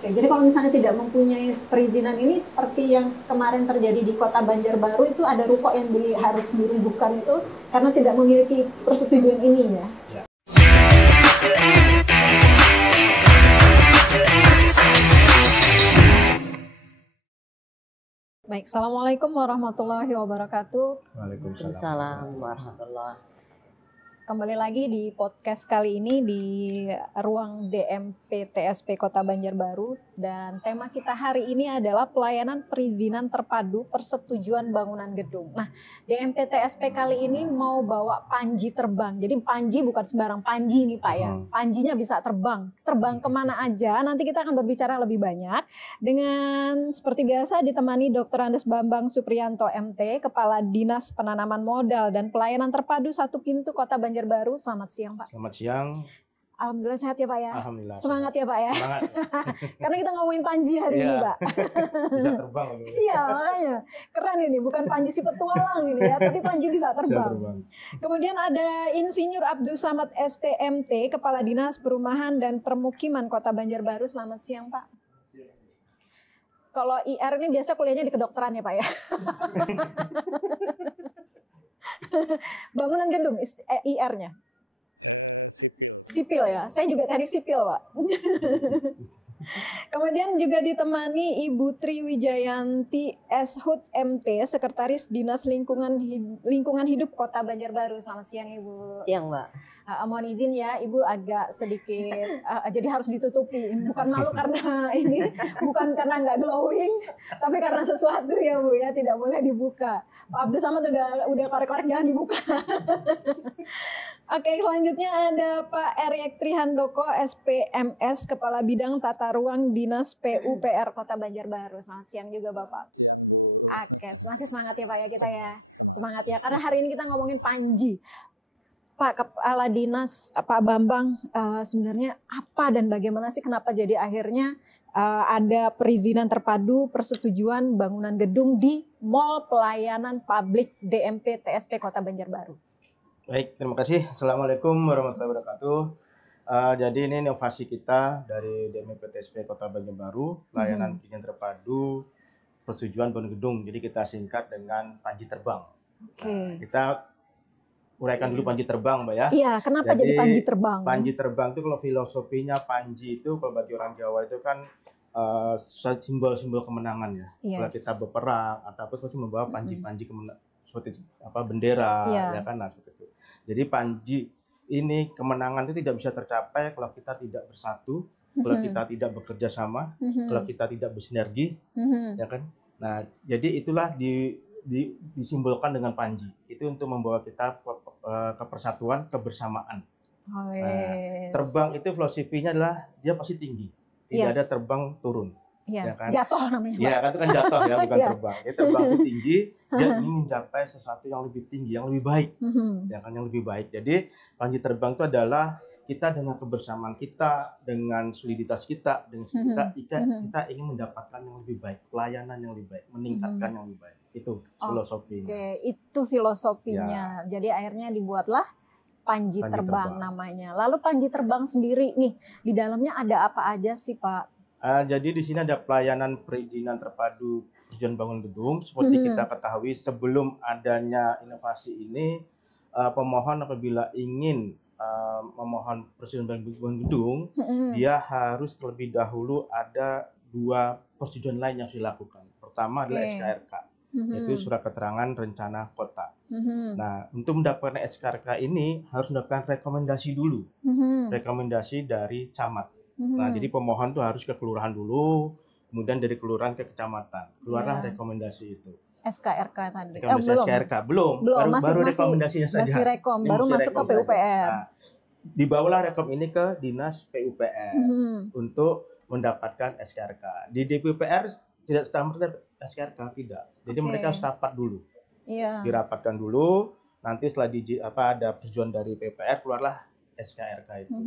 Oke, jadi kalau misalnya tidak mempunyai perizinan ini seperti yang kemarin terjadi di Kota Banjarbaru itu ada ruko yang harus dirubuhkan itu karena tidak memiliki persetujuan ini ya. Baik, Assalamualaikum warahmatullahi wabarakatuh. Waalaikumsalam warahmatullahi. Kembali lagi di podcast kali ini di ruang DMP TSP Kota Banjarbaru, dan tema kita hari ini adalah pelayanan perizinan terpadu persetujuan bangunan gedung. Nah, DMP TSP kali ini mau bawa panji terbang. Jadi panji bukan sembarang panji nih Pak ya. Panjinya bisa terbang. Terbang kemana aja? Nanti kita akan berbicara lebih banyak dengan seperti biasa ditemani Dr. Andes Bambang Supriyanto MT, Kepala Dinas Penanaman Modal dan Pelayanan Terpadu Satu Pintu Kota Banjarbaru. Selamat siang Pak. Selamat siang. Alhamdulillah sehat ya Pak ya. Alhamdulillah. Semangat ya Pak ya. Semangat. Karena kita ngomongin panji hari ini Pak. Bisa terbang. Iya makanya. Keren ini, bukan panji si petualang ini ya, tapi panji bisa terbang. Kemudian ada Insinyur Abdul Samad STMT, Kepala Dinas Perumahan dan Permukiman Kota Banjarbaru. Selamat siang Pak. Kalau IR ini biasa kuliahnya di kedokteran ya Pak ya. Bangunan gedung IR-nya. Sipil ya. Saya juga teknik sipil, Pak. Kemudian juga ditemani Ibu Tri Wijayanti SHUT MT, Sekretaris Dinas Lingkungan Hidup Kota Banjarbaru. Selamat siang Ibu. Siang Mbak. Mohon izin ya, Ibu agak sedikit, jadi harus ditutupi. Bukan malu karena ini, bukan karena nggak glowing, tapi karena sesuatu ya Bu ya, tidak boleh dibuka. Pak Abdul Samad udah korek-korek jangan dibuka. Oke, selanjutnya ada Pak Eryek Trihandoko SPMS, Kepala Bidang Tata Ruang Dinas PUPR Kota Banjarbaru. Selamat siang juga Bapak. Oke, masih semangat ya Pak ya kita ya. Semangat ya, karena hari ini kita ngomongin panji. Pak Kepala Dinas, Pak Bambang, sebenarnya apa dan bagaimana sih kenapa jadi akhirnya ada perizinan terpadu persetujuan bangunan gedung di Mall Pelayanan Publik DMP TSP Kota Banjarbaru? Baik, terima kasih. Assalamualaikum warahmatullahi wabarakatuh. Jadi ini inovasi kita dari DMP TSP Kota Banjarbaru, pelayanan perizinan terpadu persetujuan bangunan gedung. Jadi kita singkat dengan panji terbang. Nah, kita uraikan dulu panji terbang, Mbak ya. Iya, kenapa jadi panji terbang? Panji terbang itu kalau filosofinya panji itu kalau bagi orang Jawa itu kan simbol-simbol kemenangan ya. Yes. Kalau kita berperang ataupun pasti membawa panji-panji seperti apa bendera ya kan, nah seperti itu. Jadi panji ini kemenangan itu tidak bisa tercapai kalau kita tidak bersatu, kalau kita tidak bekerja sama, kalau kita tidak bersinergi, ya kan. Nah, jadi itulah disimbolkan dengan panji. Itu untuk membawa kita ke persatuan, kebersamaan. Nah, terbang itu filosofinya adalah dia pasti tinggi. Tidak ada terbang turun. Ya kan? Jatuh namanya. Iya, kan itu kan jatuh ya, bukan terbang. Jadi terbang itu tinggi, dia ingin mencapai sesuatu yang lebih tinggi, yang lebih baik. Ya kan, yang lebih baik. Jadi panji terbang itu adalah kita dengan kebersamaan kita, dengan soliditas kita, dengan kita ingin mendapatkan yang lebih baik, pelayanan yang lebih baik, meningkatkan yang lebih baik. Itu filosofinya. Oke, itu filosofinya. Ya. Jadi akhirnya dibuatlah panji terbang namanya. Lalu panji terbang sendiri nih, di dalamnya ada apa aja sih Pak? Jadi di sini ada pelayanan perizinan terpadu persetujuan bangunan gedung. Seperti kita ketahui sebelum adanya inovasi ini, pemohon apabila ingin memohon persetujuan bangunan gedung, dia harus terlebih dahulu ada 2 persetujuan lain yang harus dilakukan. Pertama adalah SKRK, yaitu surat keterangan rencana kota. Nah, untuk mendapatkan SKRK ini harus mendapatkan rekomendasi dulu, rekomendasi dari camat. Nah, jadi pemohon tuh harus ke kelurahan dulu, kemudian dari kelurahan ke kecamatan, keluarlah rekomendasi itu. SKRK tadi. Belum. SKRK belum. Baru rekomendasinya saja. Masih rekom, baru masuk ke PUPR. Nah, dibawalah rekom ini ke Dinas PUPR untuk mendapatkan SKRK. Di DPUPR tidak serta-merta SKRK, tidak. Jadi mereka harus rapat dulu. Iya. Dirapatkan dulu, nanti setelah ada persetujuan dari PUPR keluarlah SKRK itu.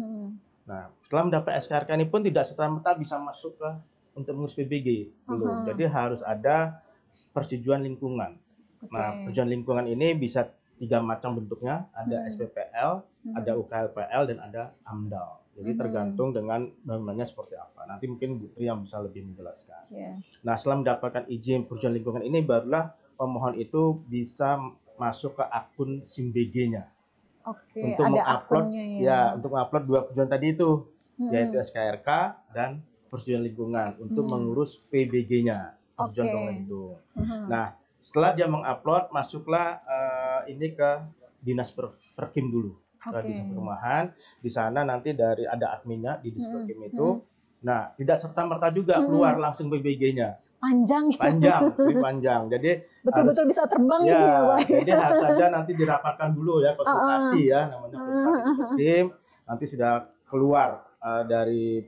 Nah, setelah mendapat SKRK ini pun tidak serta-merta bisa masuk untuk mengurus PBG dulu. Jadi harus ada persetujuan lingkungan. Nah, persetujuan lingkungan ini bisa 3 macam bentuknya, ada SPPL, ada UKLPL, dan ada AMDAL. Jadi tergantung dengan bangunannya seperti apa. Nanti mungkin Bu Tri yang bisa lebih menjelaskan. Yes. Nah, setelah mendapatkan izin persetujuan lingkungan ini, barulah pemohon itu bisa masuk ke akun SIMBG-nya. Oke, Untuk ada mengupload akunnya untuk mengupload 2 persetujuan tadi itu, yaitu SKRK dan persetujuan lingkungan untuk mengurus PBG-nya, persetujuan bangunan gedung. Nah, setelah dia mengupload, masuklah ini ke Dinas Perkim dulu. Ke Dinas Perumahan, di sana nanti ada adminnya di Dinas Perkim itu. Nah, tidak serta-merta juga keluar langsung PBG-nya. Panjang. Lebih panjang. Jadi betul-betul bisa terbang gitu ya, Pak. Jadi harus saja nanti dirapatkan dulu ya, konsultasi ya, namanya konsultasi di Perkim. Nanti sudah keluar dari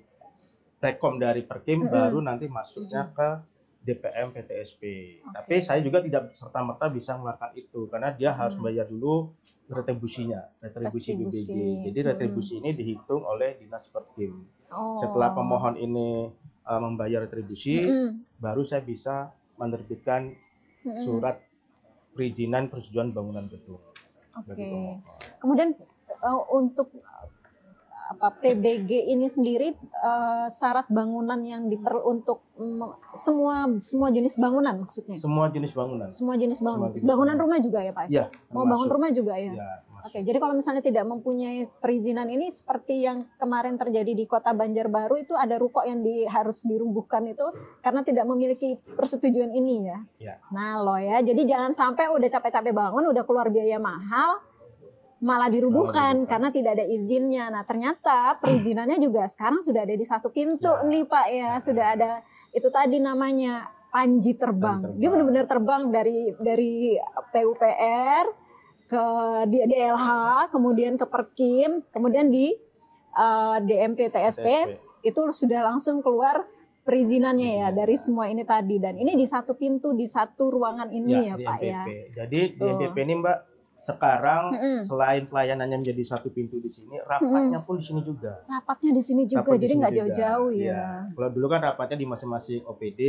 rekom dari Perkim, baru nanti masuknya ke DPM PTSP. Tapi saya juga tidak serta-merta bisa mengeluarkan itu karena dia harus membayar dulu retribusi BBG. Jadi retribusi ini dihitung oleh Dinas Perkim. Setelah pemohon ini membayar retribusi, baru saya bisa menerbitkan surat perizinan persetujuan bangunan gedung. Kemudian untuk PBG ini sendiri syarat bangunan yang untuk semua jenis bangunan maksudnya? Semua jenis bangunan. Semua jenis bangunan. Bangunan rumah juga ya, Pak? Iya. Mau bangun rumah juga ya? Iya. Oke, jadi kalau misalnya tidak mempunyai perizinan ini seperti yang kemarin terjadi di Kota Banjarbaru itu ada ruko yang harus dirubuhkan itu karena tidak memiliki persetujuan ini ya. Iya. Nah loh ya, jadi jangan sampai udah capek-capek bangun, udah keluar biaya mahal, malah dirubuhkan karena tidak ada izinnya. Nah ternyata perizinannya juga sekarang sudah ada di satu pintu nih Pak ya, sudah ada itu tadi namanya panji terbang. Dia benar-benar terbang dari PUPR ke DLH, kemudian ke Perkim, kemudian di DMP TSP itu sudah langsung keluar perizinannya ya dari semua ini tadi, dan ini di satu pintu di satu ruangan ini ya Pak ya. Jadi di MPP ini Mbak sekarang selain pelayanannya menjadi satu pintu di sini, rapatnya pun di sini juga. Rapatnya di sini juga, jadi nggak jauh-jauh ya. Kalau dulu kan rapatnya di masing-masing OPD,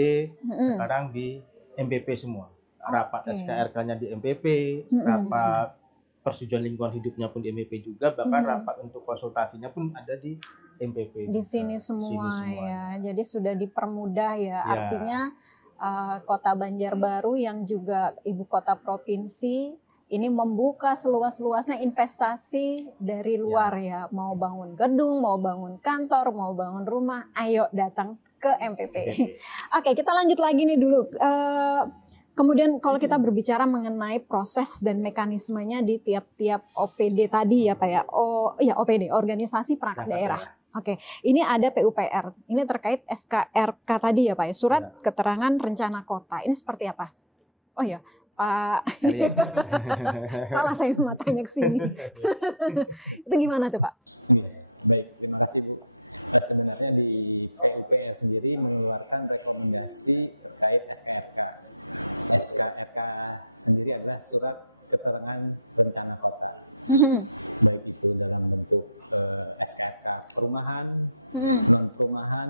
sekarang di MPP semua. Rapat SKRK-nya di MPP, rapat persetujuan lingkungan hidupnya pun di MPP juga, bahkan rapat untuk konsultasinya pun ada di MPP. Di sini semua ya, jadi sudah dipermudah ya. Artinya Kota Banjarbaru yang juga ibu kota provinsi ini membuka seluas-luasnya investasi dari luar ya. Mau bangun gedung, mau bangun kantor, mau bangun rumah, ayo datang ke MPP. Oke, kita lanjut lagi nih dulu. Kemudian kalau kita berbicara mengenai proses dan mekanismenya di tiap-tiap OPD tadi ya Pak ya. OPD, organisasi perangkat daerah. Oke, ini ada PUPR. Ini terkait SKRK tadi ya Pak ya, surat keterangan rencana kota. Ini seperti apa? Oh ya, Pak. Salah saya matanya ke sini. Itu gimana tuh Pak? Surat keterangan rencana kota. Perumahan, perumahan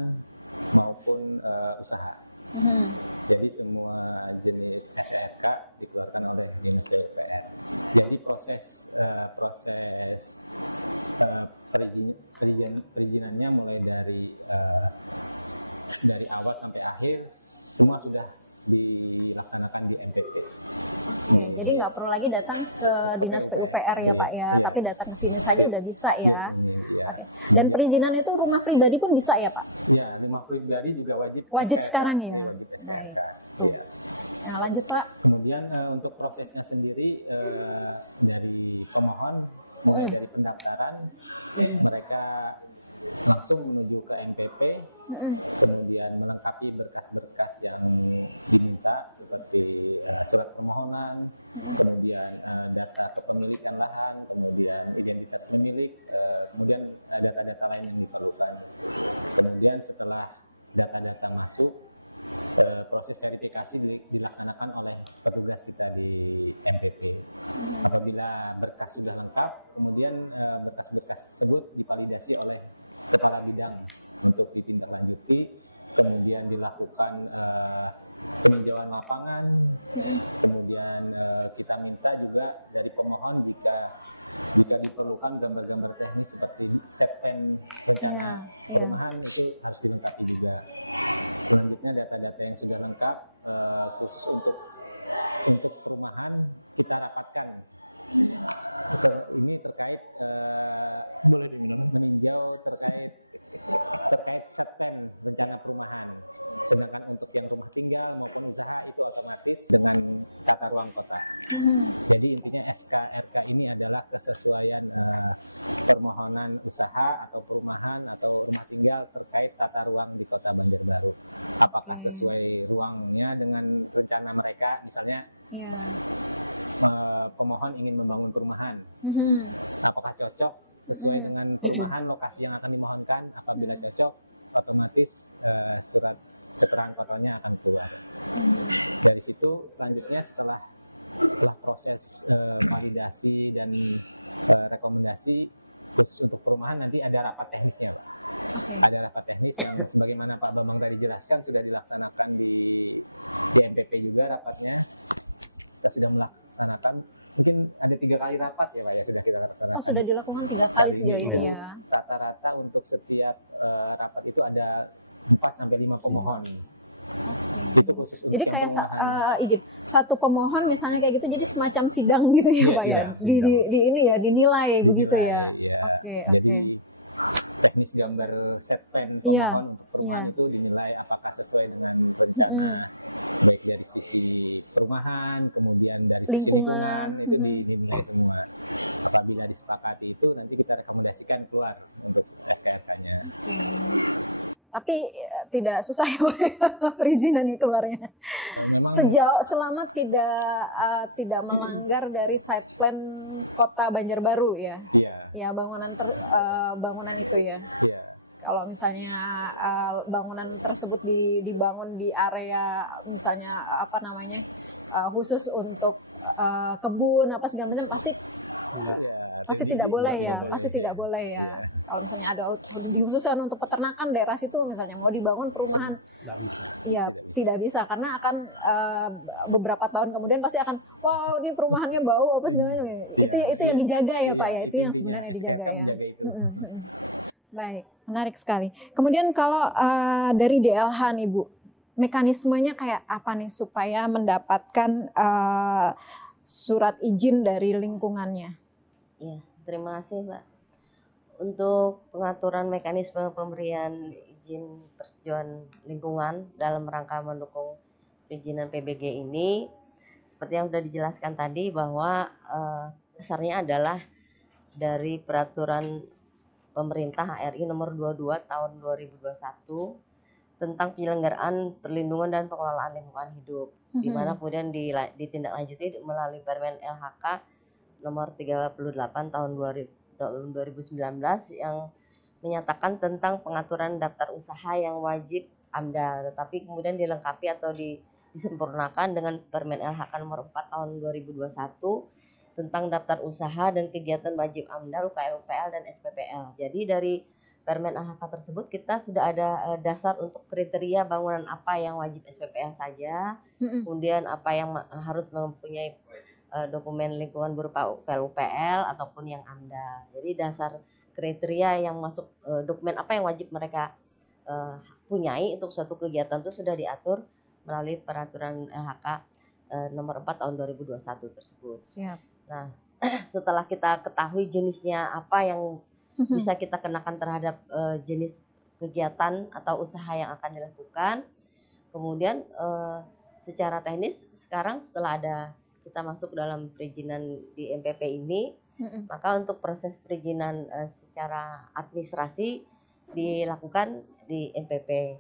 maupun usaha. Jadi semua jenis SKRK dikeluarkan oleh DPR. Jadi proses perizinannya mulai dari awal sampai akhir semua sudah dilaksanakan di DPR. Oke, jadi nggak perlu lagi datang ke Dinas PUPR ya Pak ya, tapi datang ke sini saja udah bisa ya. Oke, dan perizinan itu rumah pribadi pun bisa ya Pak? Ya, rumah pribadi juga wajib. Wajib sekarang ya, baik. Tuh, nah lanjut Pak. Kemudian untuk prosesnya sendiri dari pemohon pendaftaran, mereka langsung menuju ke MPP, kemudian berkas-berkas yang diminta seperti surat permohonan, kemudian pemeriksaan, kemudian milik, kemudian ada data lain yang dilakukan. Kemudian setelah data masuk, proses verifikasi dilaksanakan oleh petugas di MPP. Apabila berkas sudah lengkap, kemudian berkas tersebut divalidasi oleh kepala bidang untuk ditindaklanjuti, kemudian dilakukan peninjauan lapangan. Kemudian kita minta juga dari pemohon Yang diperlukan gambar-gambar teknis seperti setting, Iya. selanjutnya data-data yang sudah lengkap untuk perumahan kita dapatkan. Ini terkait meninjau terkait setting rencana perumahan, dengan pembersihan rumah tinggal maupun usaha itu otomatis dengan tata ruang kota. Jadi ini SK ini adalah kesesuaian permohonan usaha atau perumahan atau rumah tinggal terkait tata ruang di kota. Apakah sesuai ruangnya dengan rencana mereka, misalnya pemohon ingin membangun perumahan, apakah cocok sesuai dengan perumahan lokasi yang akan dimohonkan, atau tidak cocok, otomatis surat keterangan kotornya. Dari situ selanjutnya setelah proses validasi dan rekomendasi perumahan, nanti ada rapat teknisnya. Ada rapat teknis yang sebagaimana Pak Bambang tadi jelaskan sudah dilaksanakan di MPP juga rapatnya. Kita sudah melaksanakan mungkin ada 3 kali rapat ya Pak ya. Sudah dilakukan 3 kali sejauh ini ya. Rata-rata untuk setiap rapat itu ada 4-5 pemohon. Jadi kayak izin satu pemohon misalnya kayak gitu, jadi semacam sidang gitu ya Pak ya. Di ini ya dinilai begitu ya. Oke. Teknis gambar set plan Iya. itu dinilai apakah sesuai dengan perumahan, kemudian dari lingkungan. Bila disepakati itu nanti kita rekomendasikan keluar. Tapi tidak susah ya perizinannya keluarnya. Selama tidak melanggar dari site plan Kota Banjarbaru ya. Ya bangunan itu ya. Kalau misalnya bangunan tersebut dibangun di area misalnya khusus untuk kebun apa segala macam, pasti tidak boleh ya. Pasti tidak boleh ya. Kalau misalnya ada dikhususkan untuk peternakan daerah situ misalnya mau dibangun perumahan, nggak bisa. Iya, tidak bisa karena akan beberapa tahun kemudian pasti akan ini perumahannya bau apa segala macam. Itu yang dijaga ya Pak ya, itu yang sebenarnya dijaga ya. Baik, menarik sekali. Kemudian kalau dari DLH nih Bu, mekanismenya kayak apa nih supaya mendapatkan surat izin dari lingkungannya? Iya, terima kasih Mbak. Untuk pengaturan mekanisme pemberian izin persetujuan lingkungan dalam rangka mendukung perizinan PBG ini, seperti yang sudah dijelaskan tadi bahwa dasarnya adalah dari peraturan pemerintah HRI nomor 22 tahun 2021 tentang penyelenggaraan perlindungan dan pengelolaan lingkungan hidup, di mana kemudian ditindaklanjuti melalui Permen LHK nomor 38 tahun 2019 yang menyatakan tentang pengaturan daftar usaha yang wajib AMDAL, tetapi kemudian dilengkapi atau disempurnakan dengan Permen LHK nomor 4 tahun 2021 tentang daftar usaha dan kegiatan wajib AMDAL, UKL dan SPPL. Jadi dari Permen LHK tersebut kita sudah ada dasar untuk kriteria bangunan apa yang wajib SPPL saja, kemudian apa yang harus mempunyai dokumen lingkungan berupa UKL ataupun yang AMDAL. Jadi dasar kriteria yang masuk dokumen apa yang wajib mereka punyai untuk suatu kegiatan itu sudah diatur melalui peraturan LHK nomor 4 tahun 2021 tersebut. Siap. Nah, setelah kita ketahui jenisnya apa yang bisa kita kenakan terhadap jenis kegiatan atau usaha yang akan dilakukan, kemudian secara teknis sekarang setelah kita masuk dalam perizinan di MPP ini, maka untuk proses perizinan secara administrasi dilakukan di MPP.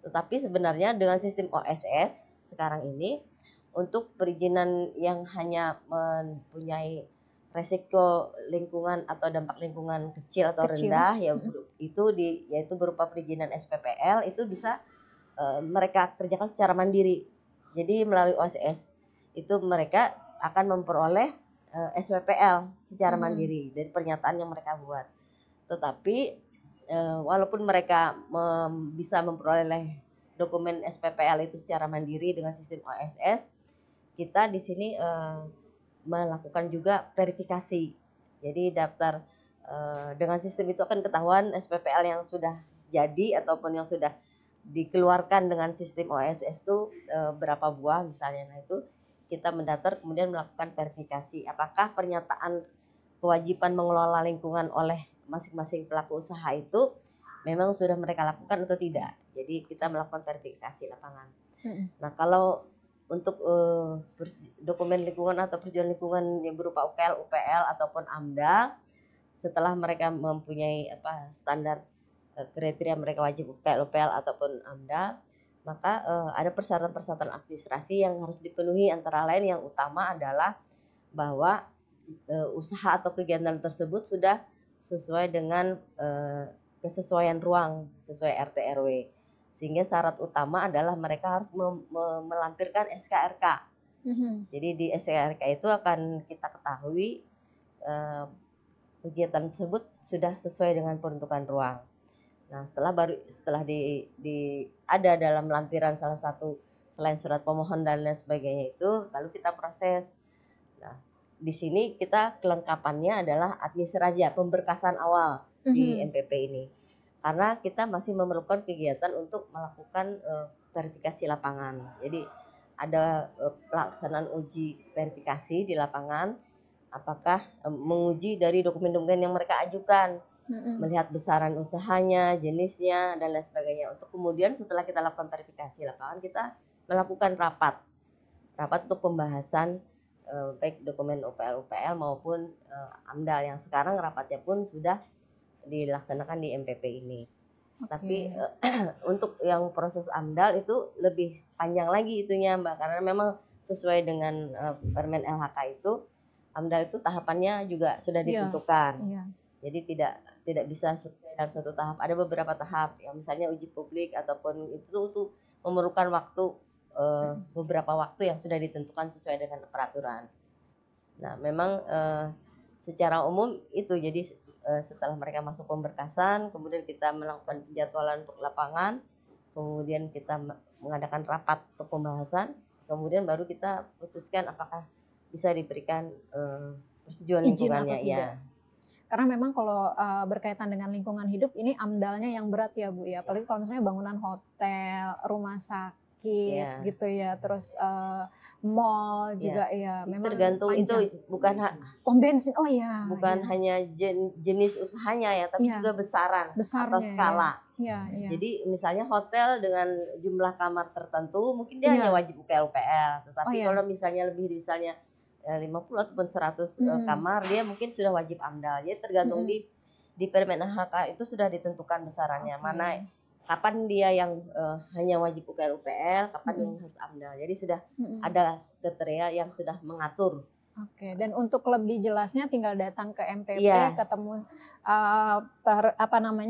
Tetapi sebenarnya dengan sistem OSS sekarang ini, untuk perizinan yang hanya mempunyai resiko lingkungan atau dampak lingkungan kecil atau rendah, yaitu berupa perizinan SPPL, itu bisa mereka kerjakan secara mandiri. Jadi melalui OSS itu mereka akan memperoleh SPPL secara mandiri dari pernyataan yang mereka buat. Tetapi walaupun mereka bisa memperoleh dokumen SPPL itu secara mandiri dengan sistem OSS, kita di sini melakukan juga verifikasi Jadi daftar dengan sistem itu akan ketahuan SPPL yang sudah jadi ataupun yang sudah dikeluarkan dengan sistem OSS itu berapa buah misalnya. Nah itu kita mendaftar kemudian melakukan verifikasi apakah pernyataan kewajiban mengelola lingkungan oleh masing-masing pelaku usaha itu memang sudah mereka lakukan atau tidak. Jadi kita melakukan verifikasi lapangan. Nah kalau untuk dokumen lingkungan atau persetujuan lingkungan yang berupa UKL, UPL ataupun AMDAL, setelah mereka mempunyai standar kriteria mereka wajib UKL, UPL ataupun AMDAL, maka ada persyaratan-persyaratan administrasi yang harus dipenuhi, antara lain yang utama adalah bahwa usaha atau kegiatan tersebut sudah sesuai dengan kesesuaian ruang sesuai RT RW. Sehingga syarat utama adalah mereka harus melampirkan SKRK. Jadi di SKRK itu akan kita ketahui kegiatan tersebut sudah sesuai dengan peruntukan ruang. Nah, setelah ada dalam lampiran salah satu selain surat pemohon dan lain sebagainya itu, lalu kita proses. Nah, di sini kita kelengkapannya adalah administrasi pemberkasan awal di MPP ini. Karena kita masih memerlukan kegiatan untuk melakukan verifikasi lapangan. Jadi ada pelaksanaan uji verifikasi di lapangan, apakah menguji dari dokumen-dokumen yang mereka ajukan, melihat besaran usahanya, jenisnya, dan lain sebagainya. Untuk kemudian setelah kita lakukan verifikasi lapangan, kita melakukan rapat untuk pembahasan baik dokumen UPL maupun AMDAL, yang sekarang rapatnya pun sudah dilaksanakan di MPP ini. Tapi untuk yang proses AMDAL itu lebih panjang lagi itunya Mbak, karena memang sesuai dengan Permen LHK itu AMDAL itu tahapannya juga sudah ditentukan. Jadi tidak bisa dalam satu tahap, ada beberapa tahap yang misalnya uji publik ataupun itu memerlukan waktu beberapa waktu yang sudah ditentukan sesuai dengan peraturan. Nah, memang secara umum itu, jadi setelah mereka masuk pemberkasan, kemudian kita melakukan penjadwalan untuk lapangan, kemudian kita mengadakan rapat untuk pembahasan, kemudian baru kita putuskan apakah bisa diberikan persetujuan lingkungannya ya. Karena memang kalau berkaitan dengan lingkungan hidup ini AMDAL-nya yang berat ya Bu ya, apalagi kalau misalnya bangunan hotel, rumah sakit gitu ya, terus mall juga ya, memang tergantung panjang. Itu bukan pom bensin, bukan hanya jenis usahanya ya, tapi juga besarnya atau skala. Jadi misalnya hotel dengan jumlah kamar tertentu mungkin dia hanya wajib UPL, tetapi kalau misalnya lebih misalnya 50 ataupun 100 kamar, dia mungkin sudah wajib AMDAL. Jadi tergantung di Permen LHK itu sudah ditentukan besarannya, mana kapan dia yang hanya wajib UPL, kapan yang harus AMDAL. Jadi sudah ada kriteria yang sudah mengatur. Dan untuk lebih jelasnya tinggal datang ke MPP, ketemu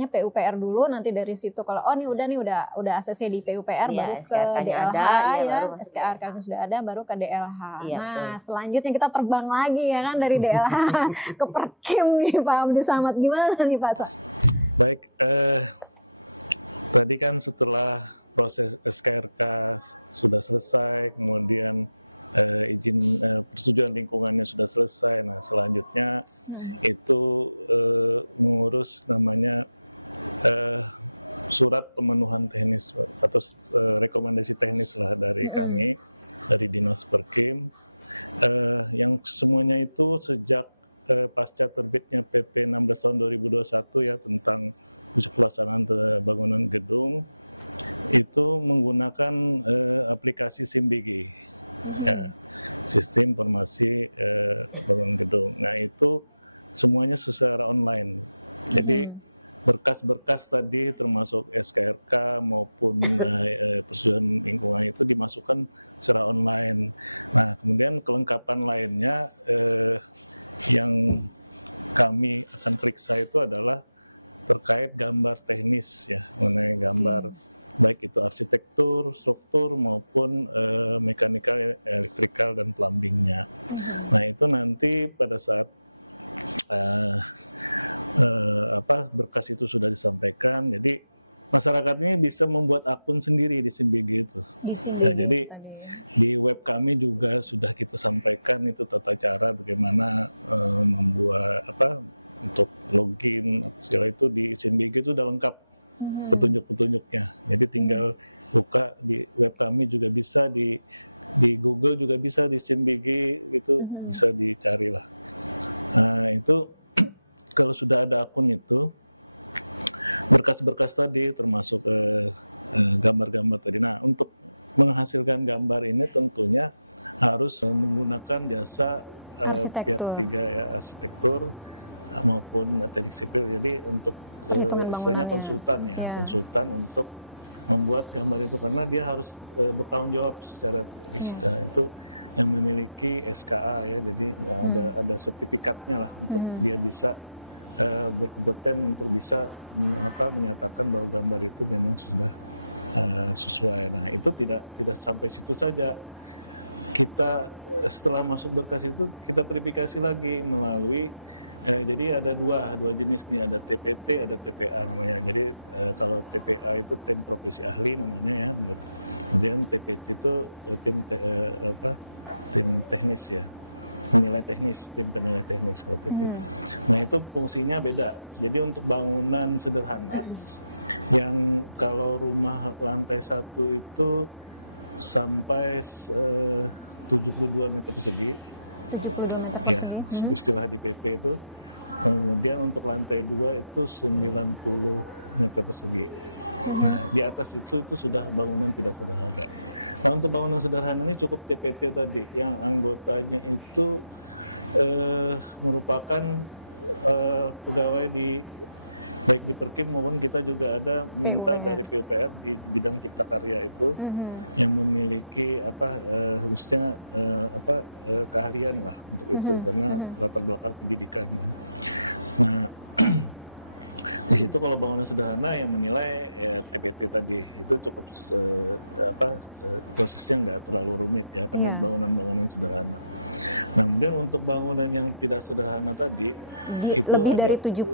PUPR dulu, nanti dari situ kalau ini udah ACC di PUPR, baru ke DLH SKRK sudah ada, baru ke DLH. Nah, selanjutnya kita terbang lagi ya kan dari DLH ke Perkim nih Pak Abdi Samad, gimana nih Pak? Jadi kan setelah proses SKRK selesai, itu harus surat pemenuhan semuanya itu sejak pasca terbitnya Permen tahun 2021 ya, itu menggunakan aplikasi SIMBID. Informasi itu semuanya secara online. Berkas-berkas tadi termasuk SKK maupun dimasukkan ke online. Dan peruntukan lainnya kami itu adalah terkait dengan teknis. Itu struktur maupun pencairan. Itu nanti pada saat nanti masyarakatnya bisa membuat akun sendiri di SIMBG tadi ya. Di web kami juga lengkap. Kami juga bisa di Google, juga bisa di CMDB. Itu kalau sudah ada akun itu bekas lagi untuk menghasilkan gambar ini harus menggunakan jasa arsitektur maupun perhitungan bangunannya ya untuk membuat gambar itu karena dia harus bertanggung jawab secara untuk memiliki SKA ya, ada sertifikatnya yang bisa berkompeten untuk bisa menyatakan bahwa gambar itu itu tidak sampai situ saja. Kita setelah masuk berkas itu kita verifikasi lagi melalui jadi ada dua jenis nih, ada TPP ada TPA. Jadi kalau TPA itu tim profesi namanya, TPP itu tim teknis ya, nilai teknis. Nah itu fungsinya beda. Jadi untuk bangunan sederhana yang kalau rumah lantai 1 itu sampai 72 meter persegi. Setelah di PP itu, kemudian untuk lantai 2 itu 90 meter persegi. Di atas itu sudah bangunan biasa. Nah, untuk bangunan sederhana ini cukup TPT tadi, yang anggotanya itu merupakan pegawai di Perkim maupun kita juga ada PUPR di bidang cipta karya itu memiliki khususnya keahlian itu kalau bangunan sederhana yang menilai PPP tadi itu cukup khususnya nggak terlalu rumit. Iya. Kemudian untuk bangunan yang tidak sederhana tadi lebih dari 72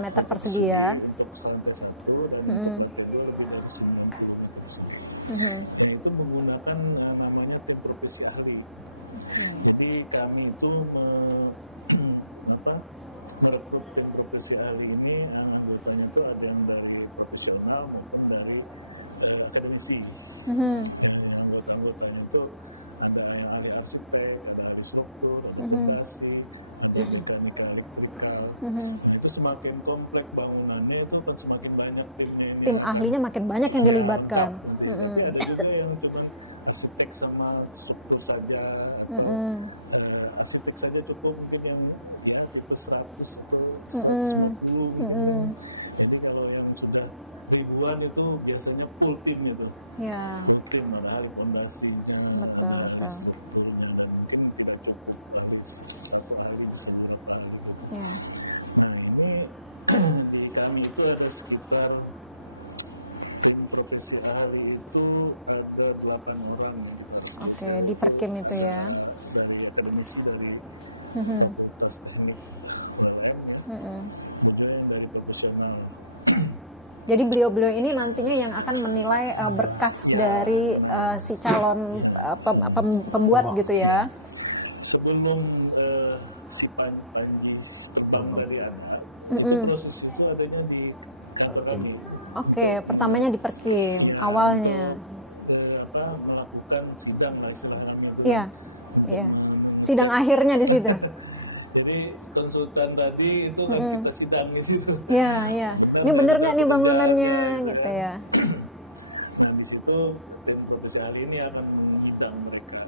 meter persegi ya. Untuk lantai 1 dan itu menggunakan namanya tim profesi ahli. Jadi kami itu merekrut tim profesi ahli ini, anggotanya itu ada yang dari profesional maupun dari akademisi. Anggota-anggotanya itu ada yang ahli arsitek, ada ahli struktur, dokumentasi, mekanika elektrikal. Itu semakin kompleks bangunannya itu kan semakin banyak timnya. Tim ahlinya makin banyak yang dilibatkan. Tapi ada juga yang cuma arsitek sama struktur saja. Arsitek saja cukup mungkin yang tipe 100 itu 10 Jadi kalau yang sudah ribuan itu biasanya full timnya tuh. Ya. Tim malah ahli fondasi. Betul. Mungkin tidak cukup. Ya. Nah ini di kami itu ada sekitar tim profesi ahli itu ada 8 orang. Oke, di Perkim itu ya. Dari akademisi dari dari profesional. Jadi beliau-beliau ini nantinya yang akan menilai berkas dari si calon pembuat gitu ya. Sebelum si Panji terbang dari Anhar, proses itu adanya di kantor kami. Oke, pertamanya di Perkim awalnya. Melakukan sidang lah istilahnya. Iya. Sidang akhirnya di situ. Jadi konsultan tadi itu kan kita sidang di situ. Iya. Ini bener nggak nih bangunannya gitu ya? Nah di situ tim profesi ahli ini akan sidang mereka.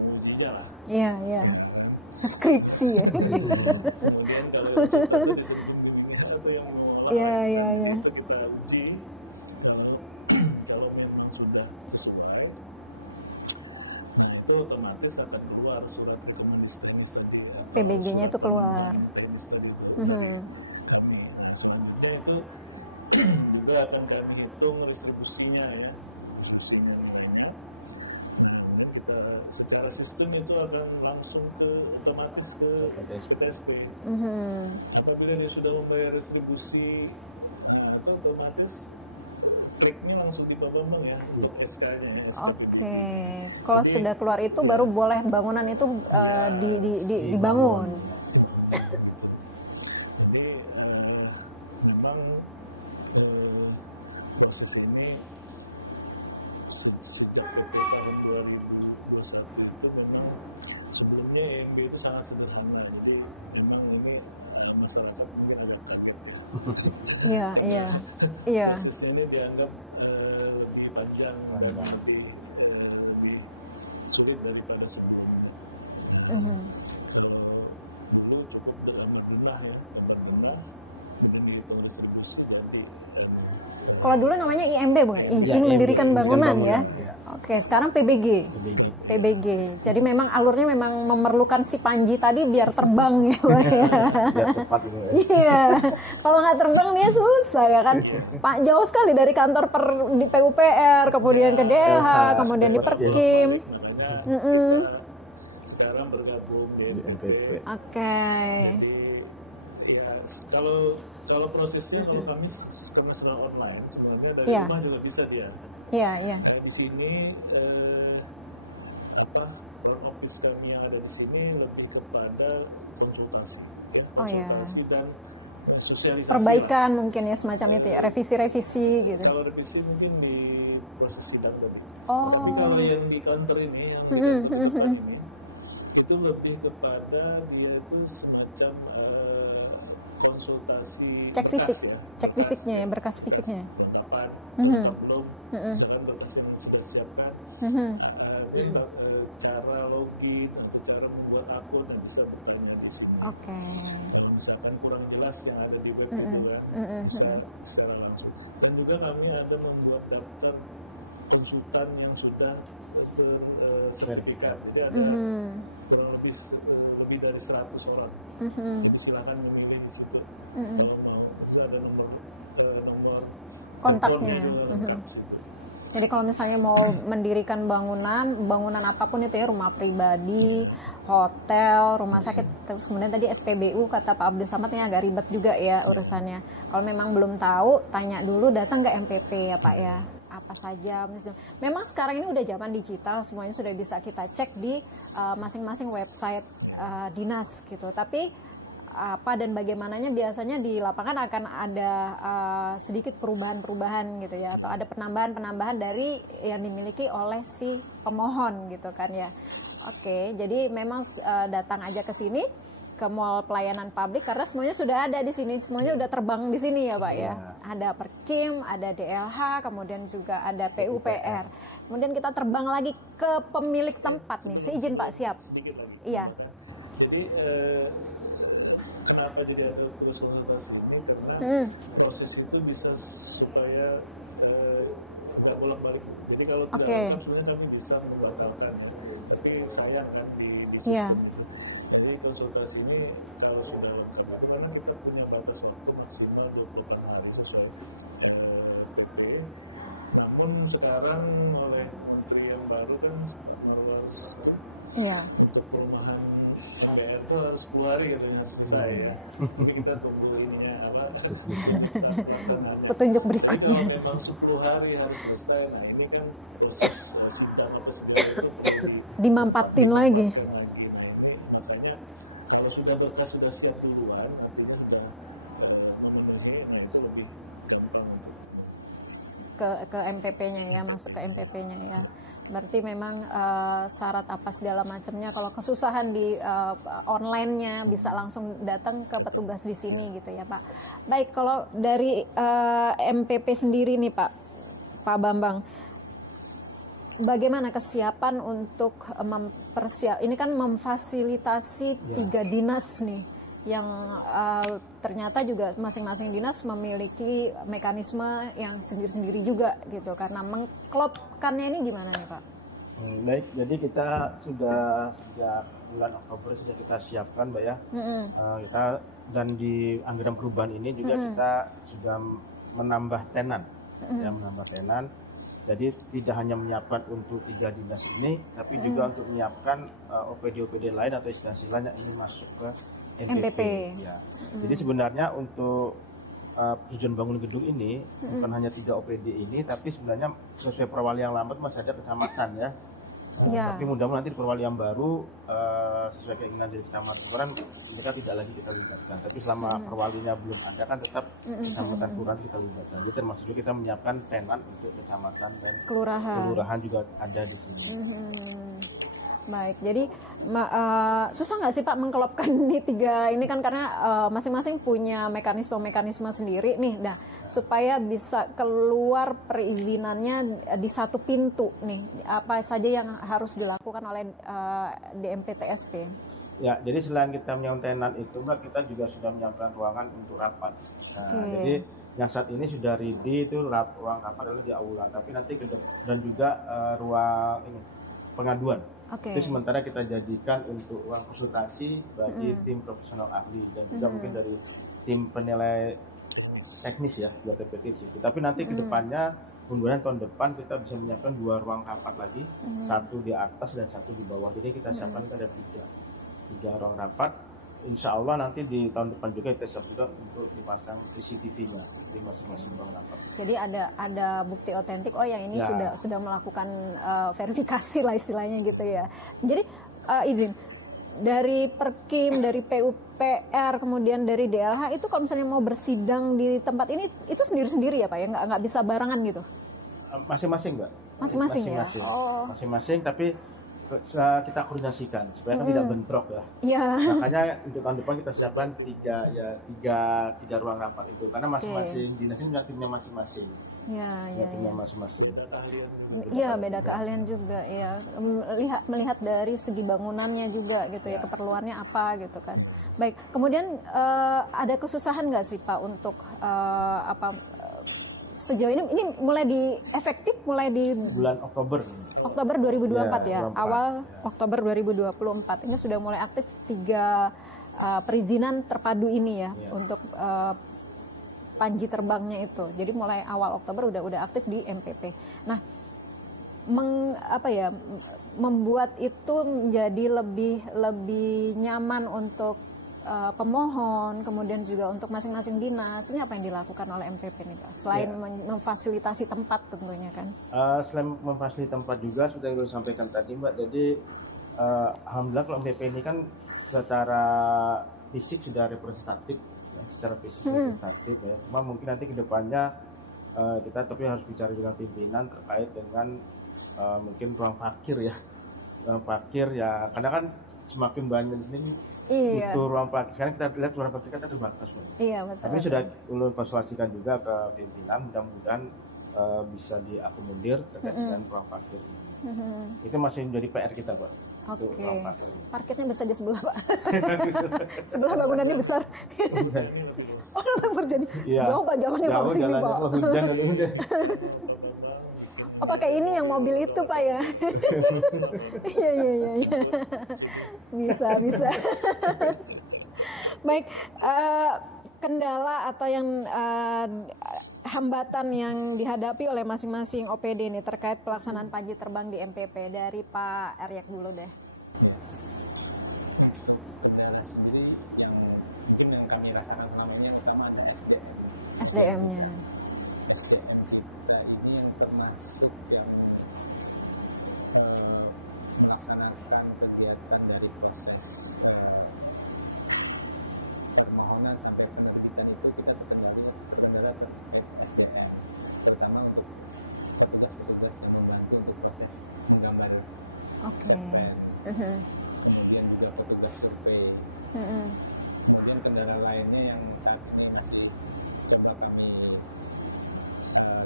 Mengujinya lah. Iya. Skripsi ya. Kemudian kalau itu itu yang mengolah. Iya. Itu kita uji. Kalau memang sudah sesuai, itu otomatis akan keluar surat rekomendasi tadi. PBG-nya itu keluar. Selanjutnya itu juga akan kami hitung distribusinya ya. Kita secara sistem itu akan langsung otomatis ke PTSP. Apabila dia sudah membayar retribusi, nah itu otomatis check-nya langsung di Pak Bambang ya untuk SK-nya ya. Oke. Kalau sudah keluar itu baru boleh bangunan itu dibangun. Jadi 2021 itu memang sebelumnya EMB itu sangat sederhana, itu memang ini masyarakat mungkin ada kaget. Iya. Prosesnya ini dianggap lebih panjang dan lebih sulit daripada sebelumnya. Dulu cukup dengan rumah ya, ini dihitung distribusi jadi. Kalau dulu namanya IMB bukan? Izin mendirikan bangunan ya. Oke, sekarang PBG. Jadi memang alurnya memang memerlukan si Panji tadi biar terbang ya, Pak ya. Biar cepat gitu ya. Iya. Kalau nggak terbang dia susah ya kan. Pak jauh sekali dari kantor di PUPR, kemudian ke DLH, kemudian di Perkim. Makanya sekarang bergabung di MPP. Oke. Ya, kalau prosesnya kalau kami secara online sebenarnya dari rumah juga bisa dia. Iya. Nah, di sini front office kami yang ada di sini lebih kepada konsultasi dan sosialisasi. Perbaikan mungkin ya semacam itu ya, revisi-revisi gitu. Kalau revisi mungkin di proses sidang tadi. Oh. Tapi kalau yang di kantor ini, yang di kantor ini, itu lebih kepada dia itu semacam konsultasi. Cek fisik, ya. cek fisiknya ya, berkas fisiknya. Kelengkapan, belum, sekarang berkas yang sudah siapkan, cara login atau cara membuat akun dan bisa bertanya. Oke. Misalkan kurang jelas yang ada di web itu ya, secara langsung. Dan juga kami ada membuat daftar konsultan yang sudah sertifikasi. Jadi ada kurang lebih dari 100 orang. Silakan memilih di situ. Itu ada nomor kontaknya. Jadi kalau misalnya mau mendirikan bangunan apapun itu ya, rumah pribadi, hotel, rumah sakit, terus kemudian tadi SPBU kata Pak Abdul Samad ini agak ribet juga ya urusannya. Kalau memang belum tahu, tanya dulu, datang ke MPP ya Pak ya. Apa saja, memang sekarang ini udah zaman digital, semuanya sudah bisa kita cek di masing-masing website dinas gitu. Tapi apa dan bagaimananya biasanya di lapangan akan ada sedikit perubahan-perubahan gitu ya, atau ada penambahan-penambahan dari yang dimiliki oleh si pemohon gitu kan ya. Oke, jadi memang datang aja ke sini, ke Mall Pelayanan Publik, karena semuanya sudah ada di sini, semuanya udah terbang di sini ya Pak ya. Ada Perkim, ada DLH, kemudian juga ada PUPR. Kemudian kita terbang lagi ke pemilik tempat nih. Seizin Pak, siap? Iya. Jadi kenapa jadi ada terus konsultasi ini? Karena proses itu bisa supaya tidak bolak-balik. Jadi kalau tidak bolak, sebenarnya kami bisa membatalkan. Jadi sayang kan di jadi konsultasi ini kalau sudah waktu, karena kita punya batas waktu maksimal 24 hari sesuai PP. Namun sekarang oleh Menteri yang baru kan untuk perumahan KR itu harus 10 hari katanya selesai ya. Jadi kita tunggu ininya apa pelaksanaannya. Petunjuk berikutnya. Kalau memang 10 hari harus selesai, nah ini kan proses sidang apa segala itu perlu dimampatin lagi. Makanya kalau sudah berkas sudah siap duluan, artinya sudah memenuhi, nah itu lebih gampang ke MPP-nya ya, masuk ke MPP-nya ya. Berarti memang syarat apa segala macamnya, kalau kesusahan di online-nya bisa langsung datang ke petugas di sini gitu ya Pak. Baik, kalau dari MPP sendiri nih Pak Bambang, bagaimana kesiapan untuk ini kan memfasilitasi 3 dinas nih, yang ternyata juga masing-masing dinas memiliki mekanisme yang sendiri-sendiri juga gitu, karena mengklopkannya ini gimana nih Pak? Baik, jadi kita sudah sejak bulan Oktober sudah kita siapkan Mbak ya. Kita dan di anggaran perubahan ini juga kita sudah menambah tenan, ya, menambah tenan. Jadi tidak hanya menyiapkan untuk 3 dinas ini, tapi juga untuk menyiapkan OPD-OPD lain atau instansi lain yang ingin masuk ke MPP. Ya. Jadi sebenarnya untuk tujuan bangun gedung ini bukan hanya 3 OPD ini, tapi sebenarnya sesuai perwali yang lama masih ada kecamatan ya. Tapi mudah-mudahan nanti di perwalian baru sesuai keinginan dari kecamatan Turan mereka tidak lagi kita libatkan. Tapi selama perwalinya belum ada kan tetap kecamatan Turan kita libatkan. Jadi termasuk juga kita menyiapkan tenan untuk kecamatan dan kelurahan juga ada di sini. Baik, jadi susah nggak sih Pak mengkelopkan di tiga ini kan karena masing-masing punya mekanisme sendiri nih. Nah, supaya bisa keluar perizinannya di satu pintu nih, apa saja yang harus dilakukan oleh DMP-TSP? Ya, jadi selain kita menyiapkan tenan itu Mbak, kita juga sudah menyiapkan ruangan untuk rapat. Jadi yang saat ini sudah ready itu ruang rapat adalah di aula, tapi nanti dan juga ruang ini pengaduan. Itu sementara kita jadikan untuk ruang konsultasi bagi tim profesional ahli dan juga mungkin dari tim penilai teknis ya buat TPT itu. Tapi nanti ke depannya mudah-mudahan tahun depan kita bisa menyiapkan 2 ruang rapat lagi, satu di atas dan satu di bawah. Jadi kita siapkan ada 3 ruang rapat. Insya Allah nanti di tahun depan juga kita siap juga untuk dipasang CCTV-nya di masing-masing ruang rapat. Jadi ada bukti otentik. Oh yang ini sudah melakukan verifikasi lah istilahnya gitu ya. Jadi izin dari Perkim, dari PUPR, kemudian dari DLH itu kalau misalnya mau bersidang di tempat ini itu sendiri-sendiri ya Pak ya, nggak bisa barengan gitu? Masing-masing Mbak. Masing-masing ya. Masing-masing tapi kita koordinasikan supaya kan tidak bentrok ya. Makanya untuk tahun depan kita siapkan tiga ruang rapat itu karena masing-masing dinas ini punya timnya masing-masing. Timnya masing-masing. Iya, beda keahlian juga ya. Melihat dari segi bangunannya juga gitu ya, keperluannya apa gitu kan. Baik, kemudian ada kesusahan nggak sih Pak untuk sejauh ini mulai efektif mulai di bulan Oktober 2024 awal Oktober 2024 ini sudah mulai aktif 3 perizinan terpadu ini ya untuk panji terbangnya itu. Jadi mulai awal Oktober udah aktif di MPP. Nah, membuat itu menjadi lebih nyaman untuk pemohon, kemudian juga untuk masing-masing dinas. Ini apa yang dilakukan oleh MPP nih Pak? Selain memfasilitasi tempat tentunya kan? Selain memfasilitasi tempat juga seperti yang saya sampaikan tadi Mbak. Jadi alhamdulillah kalau MPP ini kan secara fisik sudah representatif, ya. Cuma mungkin nanti kedepannya kita tapi harus bicara dengan pimpinan terkait dengan mungkin ruang parkir ya. Ruang parkir ya, karena kan semakin banyak di sini. Butuh ruang parkir. Sekarang kita lihat ruang parkir kita terbatas. Iya, betul. Tapi sudah ulun konsultasikan juga ke pimpinan, mudah-mudahan bisa diakomodir terkait dengan ruang parkir ini. Itu masih menjadi PR kita Pak. Parkirnya besar di sebelah Pak. Sebelah bangunannya besar. Terjadi. Jauh Pak jalannya Pak sini Pak. Oh pakai ini yang mobil itu Pak ya? Iya. Bisa. Baik, kendala atau yang hambatan yang dihadapi oleh masing-masing OPD ini terkait pelaksanaan panji terbang di MPP dari Pak Eryak dulu deh. Kendala sendiri yang mungkin yang kami rasakan selama ini pertama ada SDM-nya. SDM kita ini yang termasuk yang melaksanakan kegiatan dari proses permohonan sampai penerbitan itu kita kendala terkait SDM, terutama untuk petugas-petugas yang membantu untuk proses penggambaran. Kemudian juga petugas survei. Kemudian kendala lainnya yang saat ini nanti coba kami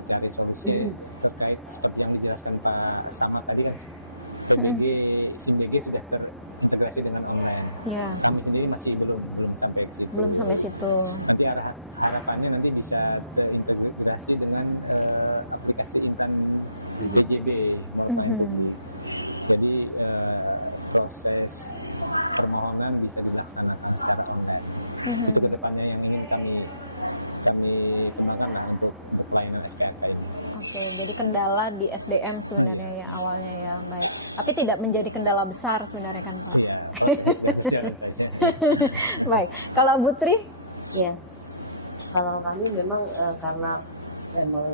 cari solusi terkait seperti yang dijelaskan Pak Ahmad tadi kan, SIM-DG sudah terintegrasi dengan online. Jadi masih belum sampai ke situ. Belum sampai situ. Nanti harapannya nanti bisa terintegrasi dengan aplikasi Intan BJB. Jadi proses permohonan bisa dilaksanakan. Itu ke depannya yang ingin kami gunakan lah untuk pelayanan SKM. Jadi kendala di SDM sebenarnya ya awalnya ya, baik. Tapi tidak menjadi kendala besar sebenarnya kan Pak? Baik, kalau Bu Tri? Ya, kalau kami memang karena memang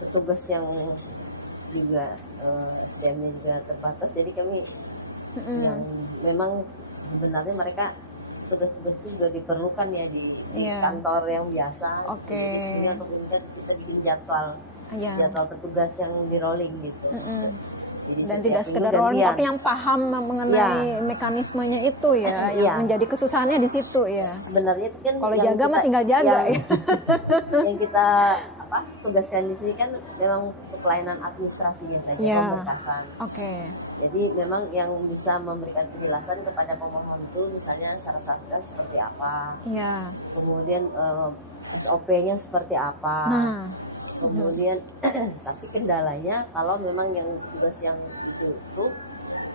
petugas yang juga SDM-nya juga terbatas, jadi kami yang memang sebenarnya mereka tugas-tugas itu juga diperlukan ya di kantor yang biasa. Jadi kemudian kita bikin jadwal petugas yang di rolling gitu. Jadi dan tidak sekedar rolling tapi yang paham mengenai mekanismenya itu ya, yang menjadi kesusahannya di situ ya. Sebenarnya itu kan kalau jaga mah tinggal jaga ya. Yang kita tugaskan di sini kan memang untuk pelayanan administrasi biasanya, pemberkasan. Jadi memang yang bisa memberikan penjelasan kepada pemohon itu misalnya syarat-syaratnya seperti apa, kemudian SOP-nya seperti apa. Kemudian tapi kendalanya kalau memang yang tugas yang itu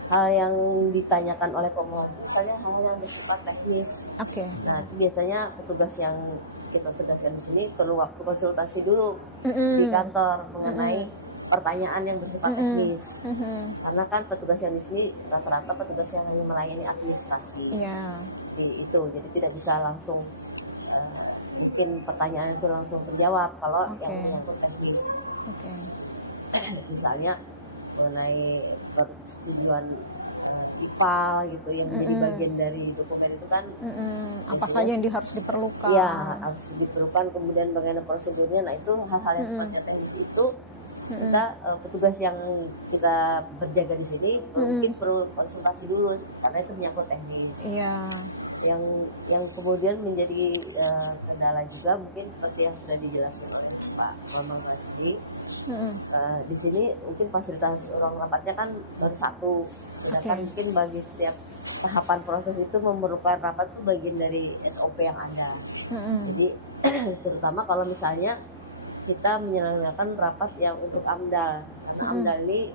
hal yang ditanyakan oleh pemohon misalnya hal-hal yang bersifat teknis. Nah itu biasanya petugas yang kita tugaskan di sini perlu waktu konsultasi dulu di kantor mengenai pertanyaan yang bersifat teknis. Karena kan petugas yang di sini rata-rata petugas yang hanya melayani administrasi. Itu jadi tidak bisa langsung mungkin pertanyaan itu langsung terjawab kalau yang menyangkut teknis. Misalnya mengenai persetujuan IPAL gitu yang menjadi bagian dari dokumen itu kan apa saja yang harus diperlukan. Harus diperlukan, kemudian bagaimana prosedurnya. Nah itu hal-hal yang sifatnya teknis itu kita petugas yang kita berjaga di sini mungkin perlu konsultasi dulu karena itu menyangkut teknis. Yang kemudian menjadi kendala juga mungkin seperti yang sudah dijelaskan oleh Pak Bambang tadi. Di sini mungkin fasilitas ruang rapatnya kan baru satu, sedangkan mungkin bagi setiap tahapan proses itu memerlukan rapat itu bagian dari SOP yang ada. Jadi terutama kalau misalnya kita menyelenggarakan rapat yang untuk AMDAL, karena AMDAL ini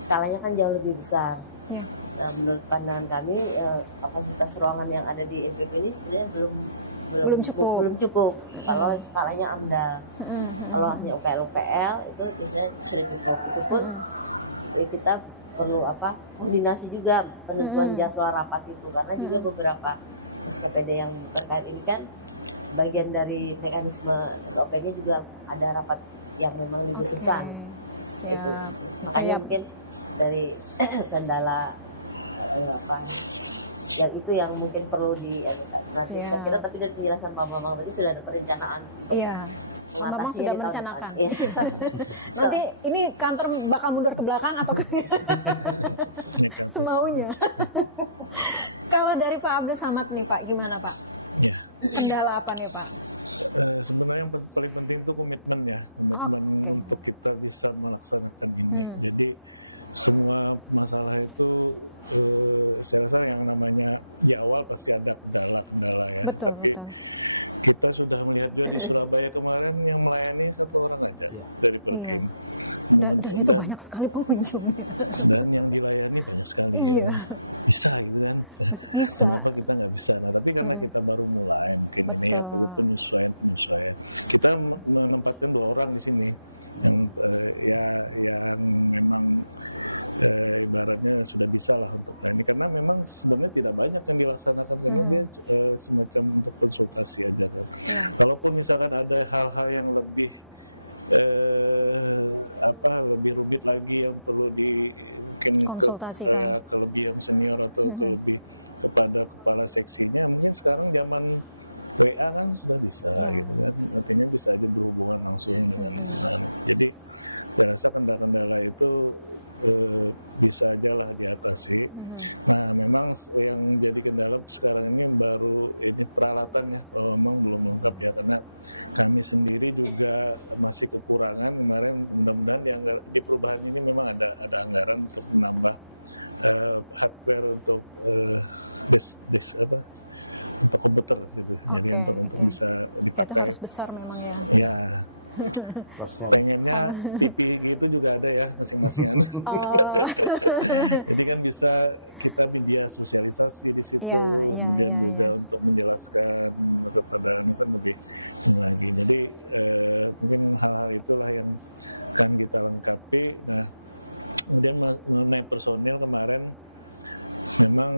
skalanya kan jauh lebih besar. Nah, menurut pandangan kami kapasitas ruangan yang ada di NPP ini sebenarnya belum cukup. Kalau skalanya AMDAL, kalau hanya UKL itu biasanya sudah cukup. Itu pun kita perlu koordinasi juga penentuan jadwal rapat itu, karena juga beberapa SPPD yang terkait ini kan bagian dari mekanisme SOP-nya juga ada rapat yang memang dibutuhkan. Makanya mungkin dari kendala yang itu yang mungkin perlu kita, tapi dari penjelasan Pak Bambang tadi sudah ada perencanaan. Pak Bambang sudah merencanakan. Nanti ini kantor bakal mundur ke belakang atau semaunya. Kalau dari Pak Abdul Samad nih Pak, gimana Pak? Kendala apa nih Pak? Sebenarnya yang paling penting itu komitmen ya. Kita bisa melaksanakan. Hal itu selesai yang namanya di awal pasti ada kendala. Betul. Kita sudah melihat di Surabaya kemarin melayani sempurna. Dan itu banyak sekali pengunjungnya. Bisa. Betul. Kita menempatkan 2 orang di sini. Karena memang sebenarnya tidak banyak yang dilaksanakan. Walaupun misalkan ada hal-hal yang lebih rumit lagi yang perlu konsultasikan. Memang yang menjadi kendala sekarang ini baru peralatan kami sendiri juga masih kekurangan kemarin, mudah-mudahan yang dari perubahan itu memang ada software untuk Oke. Ya, itu harus besar memang ya. Kosnya besar. Itu juga ada ya. Jadi kan bisa kita media sosialitas. Iya. Mengenai personil kemarin memang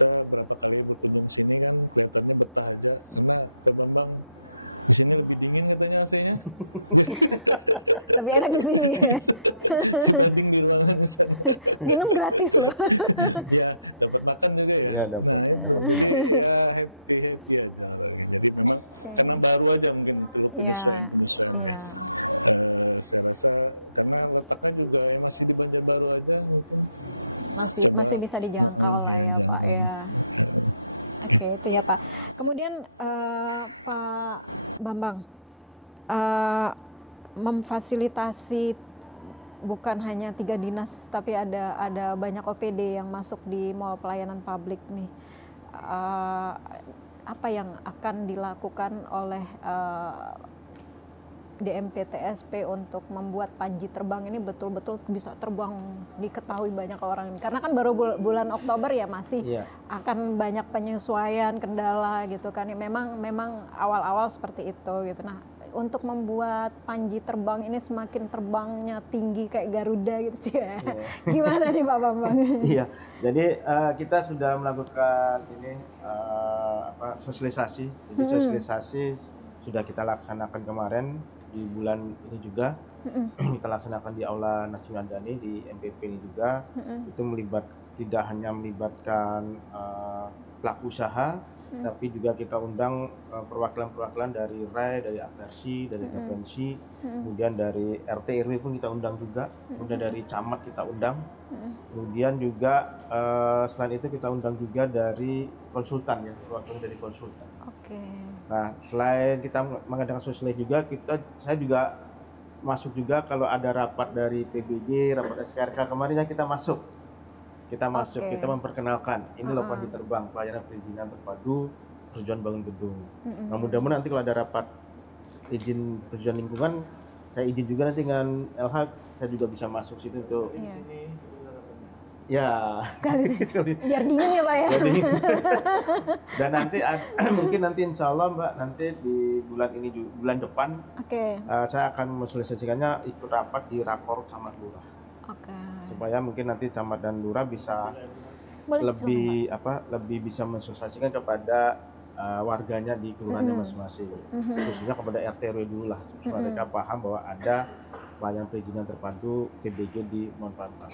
kita beberapa kali bertemu di sini kan katanya betah aja kita memang Ini dingin katanya AC-nya. Lebih enak di sini ya. Nanti di ruangan bisa. Minum gratis loh. Ya, dapat makan juga ya. Ya dapat. Ya, itu ya. Oke. Karena baru aja mungkin. Iya, iya. Yang letaknya juga yang masih di baru aja. Masih bisa dijangkau lah ya Pak ya. Oke, itu ya Pak. Kemudian Pak Bambang, memfasilitasi bukan hanya 3 dinas, tapi ada banyak OPD yang masuk di mall pelayanan publik nih. Apa yang akan dilakukan oleh DMP TSP untuk membuat Panji terbang ini betul-betul bisa terbang diketahui banyak orang ini, karena kan baru bulan Oktober ya, masih akan banyak penyesuaian kendala gitu kan ya, memang awal-awal seperti itu gitu. Nah, untuk membuat Panji terbang ini semakin terbangnya tinggi kayak Garuda gitu ya. Gimana nih Pak Bambang? Iya, jadi kita sudah melakukan ini sosialisasi. Jadi sosialisasi sudah kita laksanakan kemarin di bulan ini juga. Kita laksanakan di Aula Nazim Andani di MPP ini juga. Itu tidak hanya melibatkan pelaku usaha, tapi juga kita undang perwakilan-perwakilan dari RAI, dari Apersi, dari Intervensi, kemudian dari RT RW pun kita undang juga, kemudian dari camat kita undang, kemudian juga selain itu kita undang juga dari konsultan ya, perwakilan dari konsultan. Oke. Nah, selain kita mengadakan sosialisasi juga, saya juga masuk juga kalau ada rapat dari PBG, rapat SKRK kemarinnya kita masuk. Kita memperkenalkan ini loh Panji terbang, pelayanan perizinan terpadu persetujuan bangun gedung. Nah, mudah-mudahan nanti kalau ada rapat izin persetujuan lingkungan, saya izin juga nanti dengan LH, saya juga bisa masuk situ untuk ya sekali biar dingin ya Pak ya. Dan nanti mungkin nanti insya Allah Mbak, nanti di bulan depan saya akan mensosialisasikannya ikut rapat di rakor sama lurah. Supaya mungkin nanti camat dan lurah bisa lebih bisa mensosialisasikan kepada warganya di kelurahannya masing-masing, khususnya kepada RT RW dulu lah, supaya mereka paham bahwa ada pelayanan perizinan terpadu PBG di Mall Pelayanan.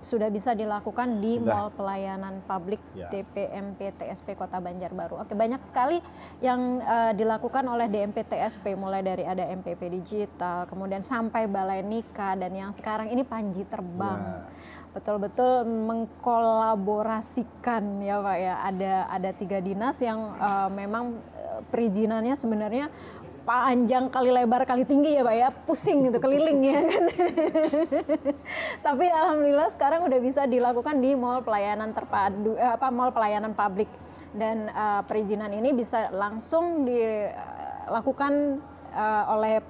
Sudah bisa dilakukan di Mall Pelayanan Publik DPMP TSP Kota Banjarbaru. Oke, banyak sekali yang dilakukan oleh DMP TSP, mulai dari ada MPP digital, kemudian sampai balai nikah, dan yang sekarang ini Panji terbang. Betul-betul mengkolaborasikan ya Pak ya. Ada 3 dinas yang memang perizinannya sebenarnya panjang kali lebar kali tinggi ya Pak ya, pusing gitu keliling ya kan. Tapi alhamdulillah sekarang udah bisa dilakukan di mall pelayanan terpadu, mall pelayanan publik, dan perizinan ini bisa langsung dilakukan oleh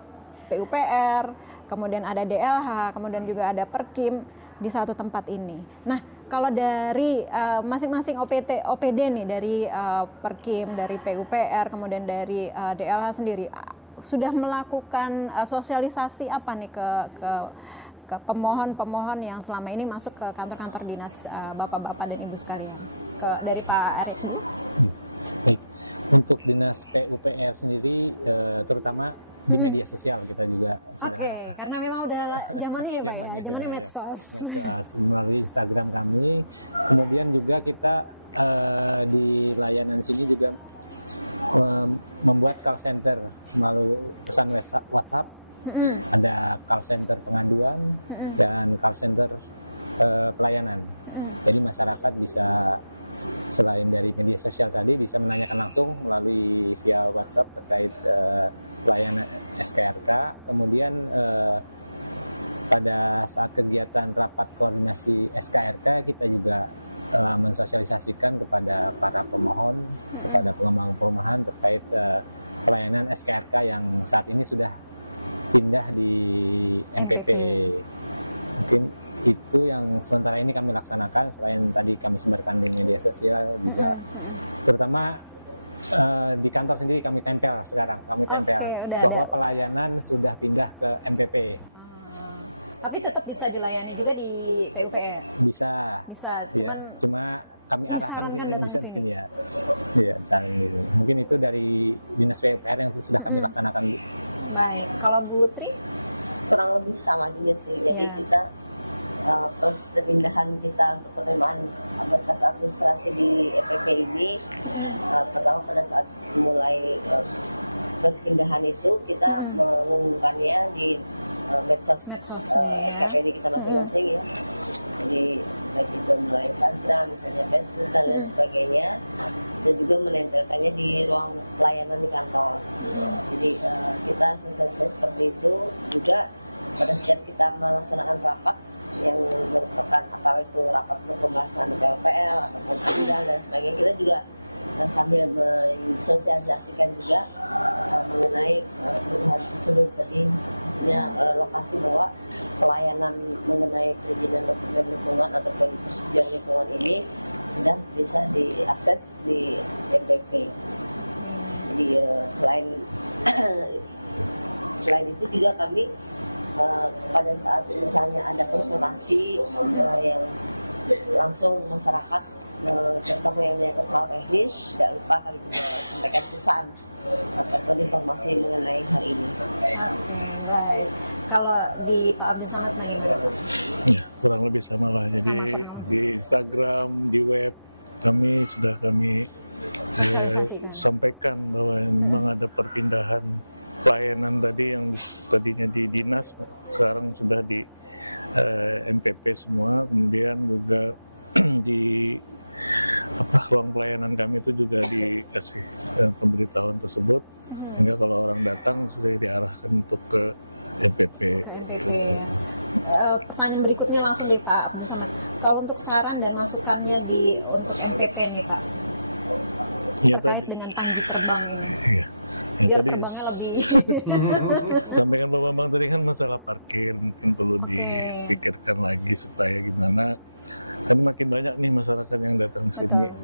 PUPR, kemudian ada DLH, kemudian juga ada Perkim di satu tempat ini. Nah, kalau dari masing-masing OPD nih, dari Perkim, dari PUPR, kemudian dari DLH sendiri, sudah melakukan sosialisasi apa nih ke pemohon-pemohon yang selama ini masuk ke kantor-kantor dinas bapak-bapak dan ibu sekalian? Dari Pak Erik dulu. Oke, karena memang udah zamannya ya Pak ya, zamannya medsos. Kemudian juga kita di layanan ini juga membuat call center, baru kita melakukan WhatsApp dan call center pengaduan, call center pelayanan. Dari media sosial, tapi bisa menanyakan langsung melalui WhatsApp terkait pelayanan kita. Kemudian ada saat kegiatan rapat koordinasi SKRK, kita juga mensosialisasikan kepada pelayanan SKRK yang saat ini sudah pindah di MPP. Itu yang sementara ini kami laksanakan selain dari kami sudah terutama di kantor sendiri kami tempel sekarang. Udah ada. Pelayanan sudah pindah ke MPP. Tapi tetap bisa dilayani juga di PUPR. Bisa, cuman disarankan datang ke sini. Itu dari Baik, kalau Bu Tri? Kurang lebih sama dia sih. Ya. Perpindahan kita untuk penggunaan data administrasi di Indonesia ini, pada saat perpindahan itu kita menggunakannya di medsosnya ya. Oke, baik. Kalau di Pak Abdul Samad bagaimana Pak? Sama kurang lebih. Sosialisasikan. Ke MPP ya. Pertanyaan berikutnya langsung dari Pak Abdul Samad. Kalau untuk saran dan masukannya untuk MPP nih Pak, terkait dengan panji terbang ini, biar terbangnya lebih. Oke. Betul.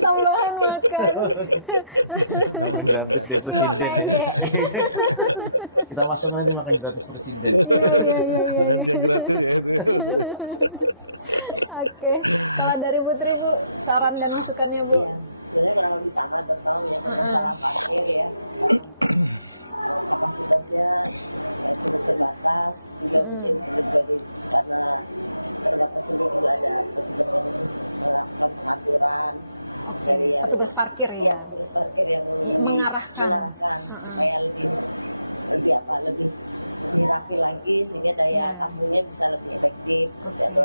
Tambahan makan. Makan gratis dari presiden ya. Kita masuk nanti makan gratis presiden. Iya. Oke, kalau dari Bu Tri, Bu, saran dan masukannya Bu. Oke, petugas parkir ya, mengarahkan. Iya. Oke.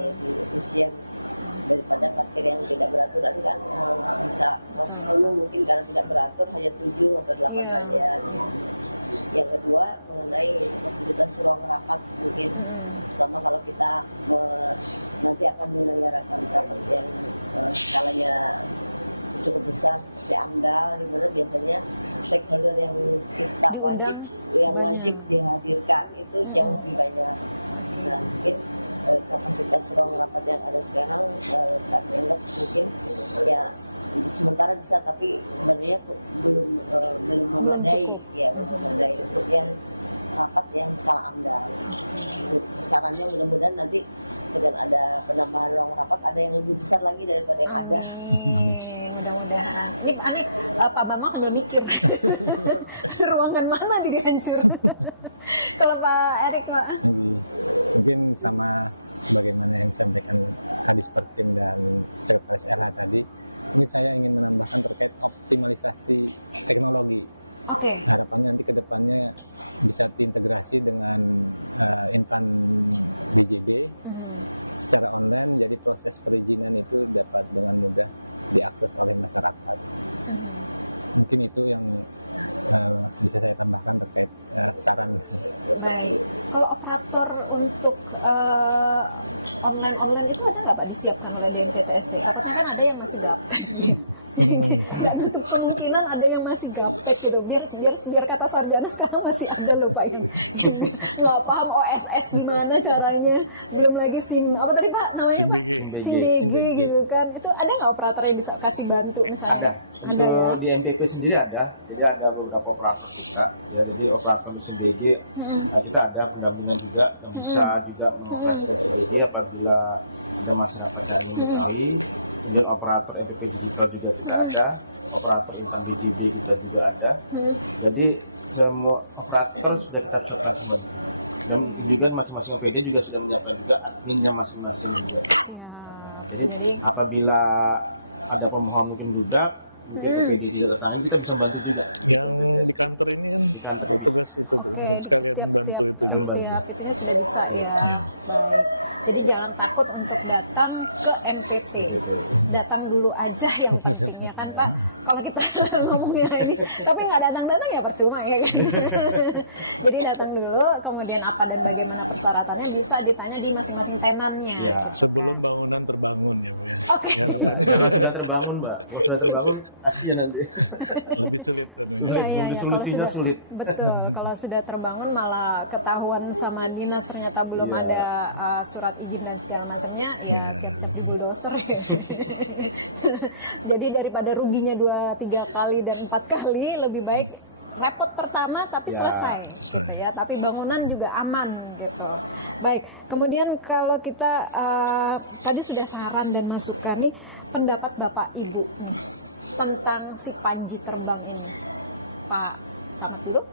Betul. Iya. Diundang banyak. Oke. Belum cukup. Oke. Amin, mudah-mudahan. Ini Pak Bambang sambil mikir ruangan mana dihancur. Kalau Pak Erik mah. Oke. Baik, kalau operator untuk online itu ada nggak Pak disiapkan oleh DMPTSP? Takutnya kan ada yang masih gaptek. nggak nutup kemungkinan ada yang masih gaptek gitu. Biar kata sarjana sekarang masih ada loh Pak yang nggak paham OSS gimana caranya. Belum lagi SIM apa tadi Pak namanya Pak? SIM BG. SIM BG gitu kan. Itu ada nggak operator yang bisa kasih bantu misalnya? Ada. Untuk di MPP sendiri ada. Jadi ada beberapa operator juga. Ya, jadi operator SIM BG kita ada pendampingan juga dan bisa juga mengoperasikan SIM BG apabila ada masyarakat yang ingin mengetahui. Kemudian operator MPP digital juga kita ada, operator Intan BGB kita juga ada. Jadi semua operator sudah kita siapkan semua di sini. Dan juga masing-masing PD juga sudah menyiapkan juga adminnya masing-masing juga. Siap. Jadi apabila ada pemohon mungkin bludak, mungkin PD tidak tertangani, kita bisa bantu juga untuk MPPS. Di kantornya bisa. Oke, di setiap itunya sudah bisa ya. Baik. Jadi jangan takut untuk datang ke MPP. Datang dulu aja yang penting ya kan Pak. Kalau kita ngomongnya ini, tapi nggak datang-datang ya percuma ya kan. Jadi datang dulu, kemudian apa dan bagaimana persyaratannya bisa ditanya di masing-masing tenannya, gitu kan. Oke. Ya, jangan sudah terbangun, Mbak. Kalau sudah terbangun, kasihan nanti. Sulit, solusinya sulit. Betul. Kalau sudah terbangun malah ketahuan sama dinas ternyata belum ada surat izin dan segala macamnya, ya siap-siap di bulldozer. Jadi daripada ruginya 2-3 kali dan 4 kali, lebih baik repot pertama tapi selesai gitu ya, tapi bangunan juga aman gitu. Baik, kemudian kalau kita tadi sudah saran dan masukan nih, pendapat Bapak Ibu nih tentang si Panji terbang ini, Pak Samad dulu.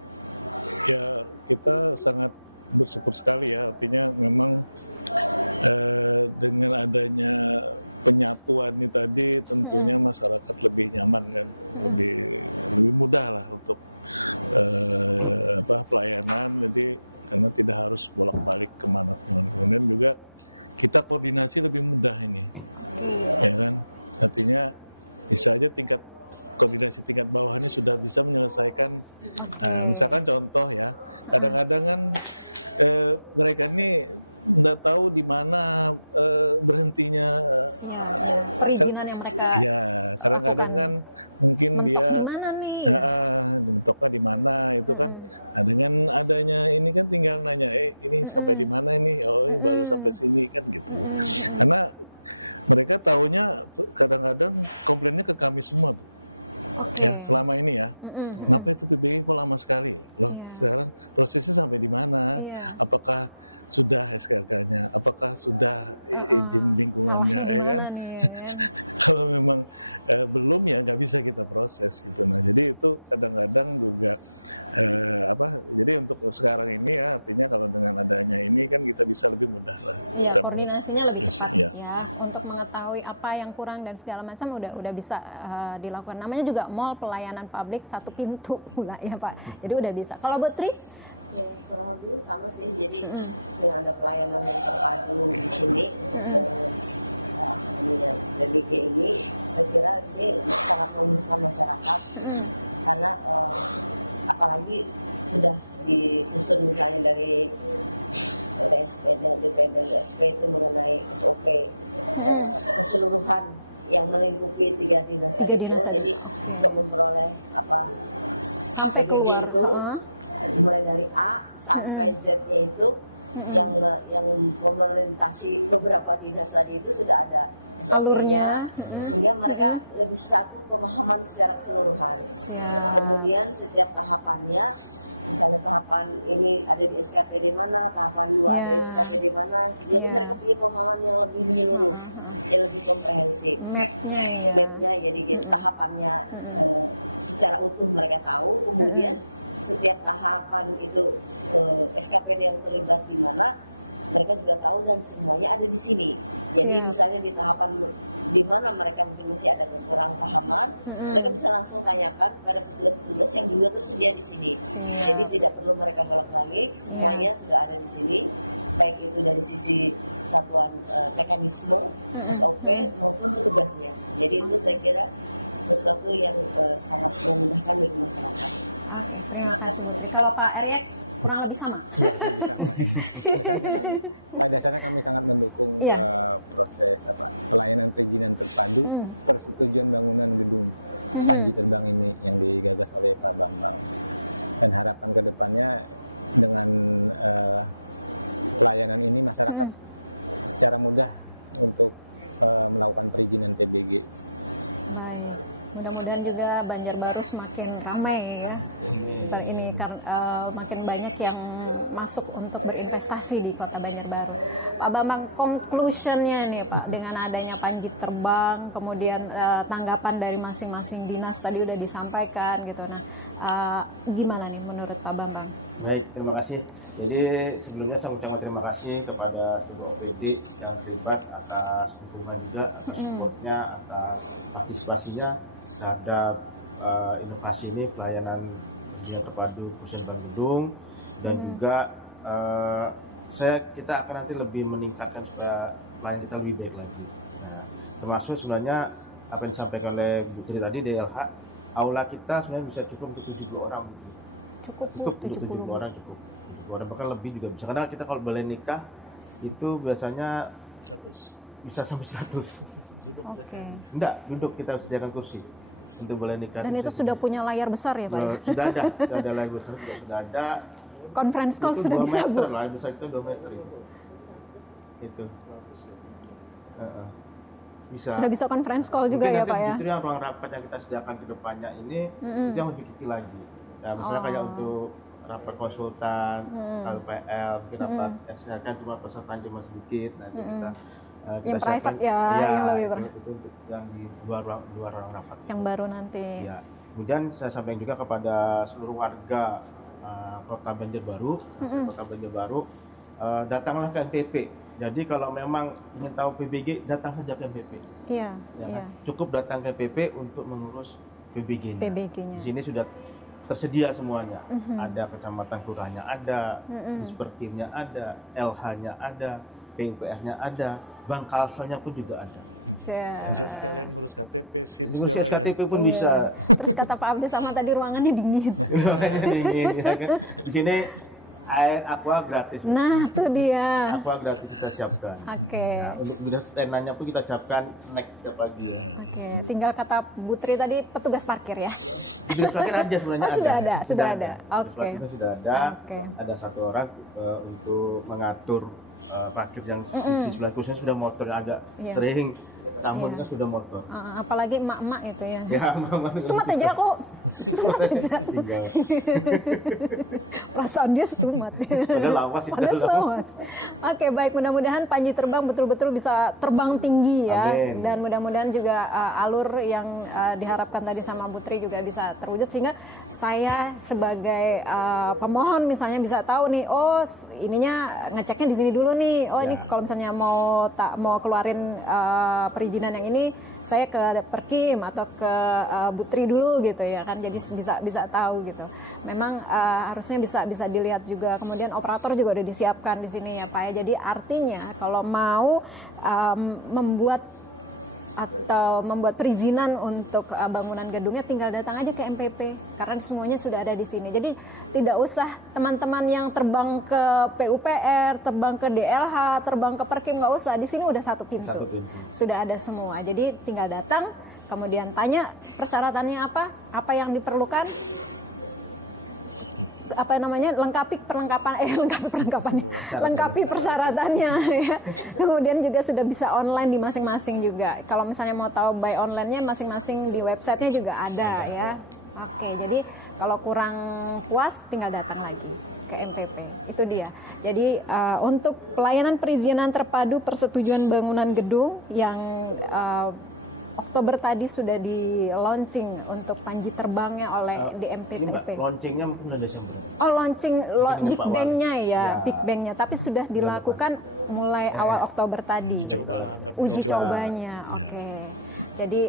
Oke. Oke. Nggak tahu di mana berhentinya. Iya, ya. Perizinan yang mereka lakukan nih. Mentok di mana nih ya? Mereka tahunya kadang-kadang problemnya tentang bisnis. Oke. Ini lama sekali. Iya. Iya. Salahnya di mana nih ya kan? Kalau memang belum yang nggak bisa kita proses. Itu kadang-kadang jadi untuk sekarang ini Iya, koordinasinya lebih cepat ya untuk mengetahui apa yang kurang dan segala macam udah bisa dilakukan. Namanya juga mall pelayanan publik satu pintu pula ya Pak. Jadi udah bisa. Kalau Bu Tri? Kurang lebih sama sih. Jadi ada pelayanan yang terpadu ini. Jadi ini saya kira itu sangat memudahkan masyarakat. Karena apalagi sudah disusun misalnya dari PPSP itu mengenai SPP keseluruhan yang melingkupi 3 dinas. 3 dinas tadi. Oke. Memperoleh sampai keluar. Mulai dari A sampai Z-nya itu yang memerintasi beberapa dinas tadi itu sudah ada alurnya. Sehingga mereka lebih satu pemahaman secara keseluruhan. Kemudian setiap tahapannya, misalnya tahapan ini ada di SKPD mana, tahapan 2 ada di SKPD mana, jadi punya pemahaman yang lebih lebih komprehensif. Mapnya ya. Jadi tahapannya secara utuh mereka tahu, kemudian setiap tahapan itu SKPD yang terlibat di mana mereka juga tahu dan semuanya ada di sini. Jadi misalnya di tahapan di mana mereka mungkin masih ada kekurangan pemahaman, mereka bisa langsung tanyakan pada petugas yang juga tersedia di sini. Jadi tidak perlu mereka bolak-balik, semuanya sudah ada di sini, baik itu dari sisi satuan mekanisme maupun petugasnya. Jadi itu saya kira sesuatu yang memudahkan dari masyarakat. Oke, terima kasih Bu Tri. Kalau Pak Eriak kurang lebih sama. Iya. Baik, mudah-mudahan juga Banjarbaru semakin ramai ya. Ini karena makin banyak yang masuk untuk berinvestasi di Kota Banjarbaru. Pak Bambang, conclusionnya nih Pak, dengan adanya Panji Terbang, kemudian tanggapan dari masing-masing dinas tadi udah disampaikan gitu. Nah, gimana nih menurut Pak Bambang? Baik, terima kasih. Jadi sebelumnya saya ucapkan terima kasih kepada seluruh OPD yang terlibat atas dukungan juga, atas supportnya, atas partisipasinya terhadap inovasi ini, pelayanan perizinan terpadu perusahaan bank gedung, dan juga kita akan nanti lebih meningkatkan supaya pelayanan kita lebih baik lagi. Nah, termasuk sebenarnya apa yang disampaikan oleh Bu Tri tadi, DLH, aula kita sebenarnya bisa cukup untuk 70 orang. Cukup untuk 70 orang, cukup 70 orang, bahkan lebih juga bisa. Karena kita kalau balai nikah itu biasanya bisa sampai 100. Oke. Enggak, duduk, kita sediakan kursi untuk balai nikah. Dan itu sudah punya layar besar ya Pak? Sudah ada layar besar, sudah ada. Conference call sudah bisa Bu? Layar besar itu 2 meter itu. Bisa. Sudah bisa conference call juga ya Pak ya? Itu yang ruang rapat yang kita sediakan ke depannya ini, itu yang lebih kecil lagi. Ya, misalnya kayak untuk rapat konsultan, LPL, mungkin rapat SHK cuma peserta cuma sedikit, nanti kita yang private ya, yang lebih itu yang di luar ruang rapat. Yang baru nanti. Ya. Kemudian saya sampaikan juga kepada seluruh warga Kota Banjarbaru, Kota Banjarbaru, datanglah ke MPP. Jadi kalau memang ingin tahu PBG, datang saja ke MPP. Iya. Kan? Cukup datang ke MPP untuk mengurus PBG-nya. PBG-nya. Di sini sudah tersedia semuanya. Ada kecamatan kelurahannya ada, Disperkimnya ada, LH-nya ada, PUPR-nya ada, Bank Kalselnya pun juga ada. Ngurus SKTP pun bisa. Terus kata Pak Abdi sama tadi ruangannya dingin. Ruangannya dingin, ya kan. Di sini air aqua gratis. Nah, tuh dia. Aqua gratis kita siapkan. Oke. Nah, untuk tenanya pun kita siapkan snack setiap pagi ya. Oke, tinggal kata Bu Tri tadi petugas parkir ya. Petugas parkir ada sebenarnya. Sudah ada. Oke. Kita sudah ada. Ada 1 orang untuk mengatur parkir yang di sebelah khususnya sudah motor agak sering. Namun kan sudah motor. Apalagi emak-emak itu ya. Ya, emak-emak. Stumat aja kok. Stumat aja. Perasaan dia stumat. Padahal lawas itu. Lawas. Oke, baik, mudah-mudahan Panji Terbang betul-betul bisa terbang tinggi ya. Amin. Dan mudah-mudahan juga alur yang diharapkan tadi sama Bu Tri juga bisa terwujud, sehingga saya sebagai pemohon misalnya bisa tahu nih, oh ininya ngeceknya di sini dulu nih. Oh ini kalau misalnya mau keluarin perizinan yang ini, saya ke Perkim atau ke Bu Tri dulu gitu ya kan, jadi bisa tahu gitu. Memang harusnya bisa dilihat juga. Kemudian operator juga udah disiapkan di sini ya Pak ya. Jadi artinya kalau mau membuat perizinan untuk bangunan gedungnya, tinggal datang aja ke MPP karena semuanya sudah ada di sini. Jadi tidak usah teman-teman yang terbang ke PUPR, terbang ke DLH, terbang ke Perkim, nggak usah. Di sini udah satu pintu. Sudah ada semua. Jadi tinggal datang, kemudian tanya persyaratannya apa yang diperlukan, lengkapi persyaratannya ya. Kemudian juga sudah bisa online di masing-masing juga. Kalau misalnya mau tahu by online-nya masing-masing di websitenya juga ada ya. Oke, jadi kalau kurang puas tinggal datang lagi ke MPP. Itu dia. Jadi untuk pelayanan perizinan terpadu persetujuan bangunan gedung yang Oktober tadi sudah di launching untuk Panji Terbangnya oleh DMP TSP. Launchingnya mungkin bulan Desember. Oh, launching Big Bang-nya ya, Big Bang-nya. Tapi sudah dilakukan mulai awal Oktober tadi. Uji cobanya, oke. Jadi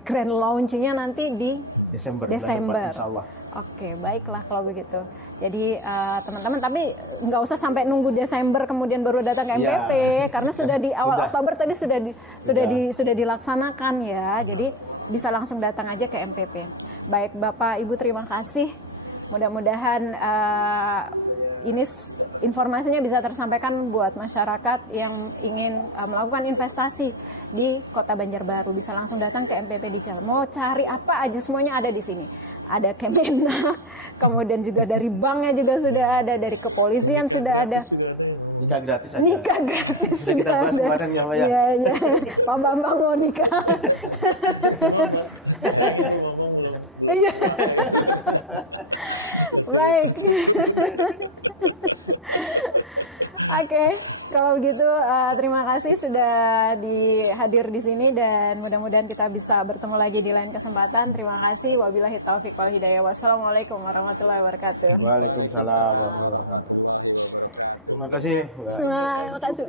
grand launchingnya nanti di Desember. Insya Allah. Oke, baiklah kalau begitu. Jadi teman-teman, tapi nggak usah sampai nunggu Desember kemudian baru datang ke MPP, karena sudah di awal Oktober tadi sudah dilaksanakan ya. Jadi bisa langsung datang aja ke MPP. Baik Bapak Ibu, terima kasih. Mudah-mudahan ini informasinya bisa tersampaikan buat masyarakat yang ingin melakukan investasi di Kota Banjarbaru. Bisa langsung datang ke MPP di Jalan. Mau cari apa aja semuanya ada di sini. Ada Kemenak, kemudian juga dari banknya juga sudah ada, dari kepolisian sudah ada. Nikah gratis aja. Nikah gratis sudah kita bahas kemarin ya, Pak ya. Iya, iya. Pak Bambang mau nikah. Iya. Baik. Oke, kalau begitu terima kasih sudah hadir di sini dan mudah-mudahan kita bisa bertemu lagi di lain kesempatan. Terima kasih. Wabillahi taufiq wal hidayah. Wassalamualaikum warahmatullahi wabarakatuh. Waalaikumsalam warahmatullahi wabarakatuh. Terima kasih. Terima kasih.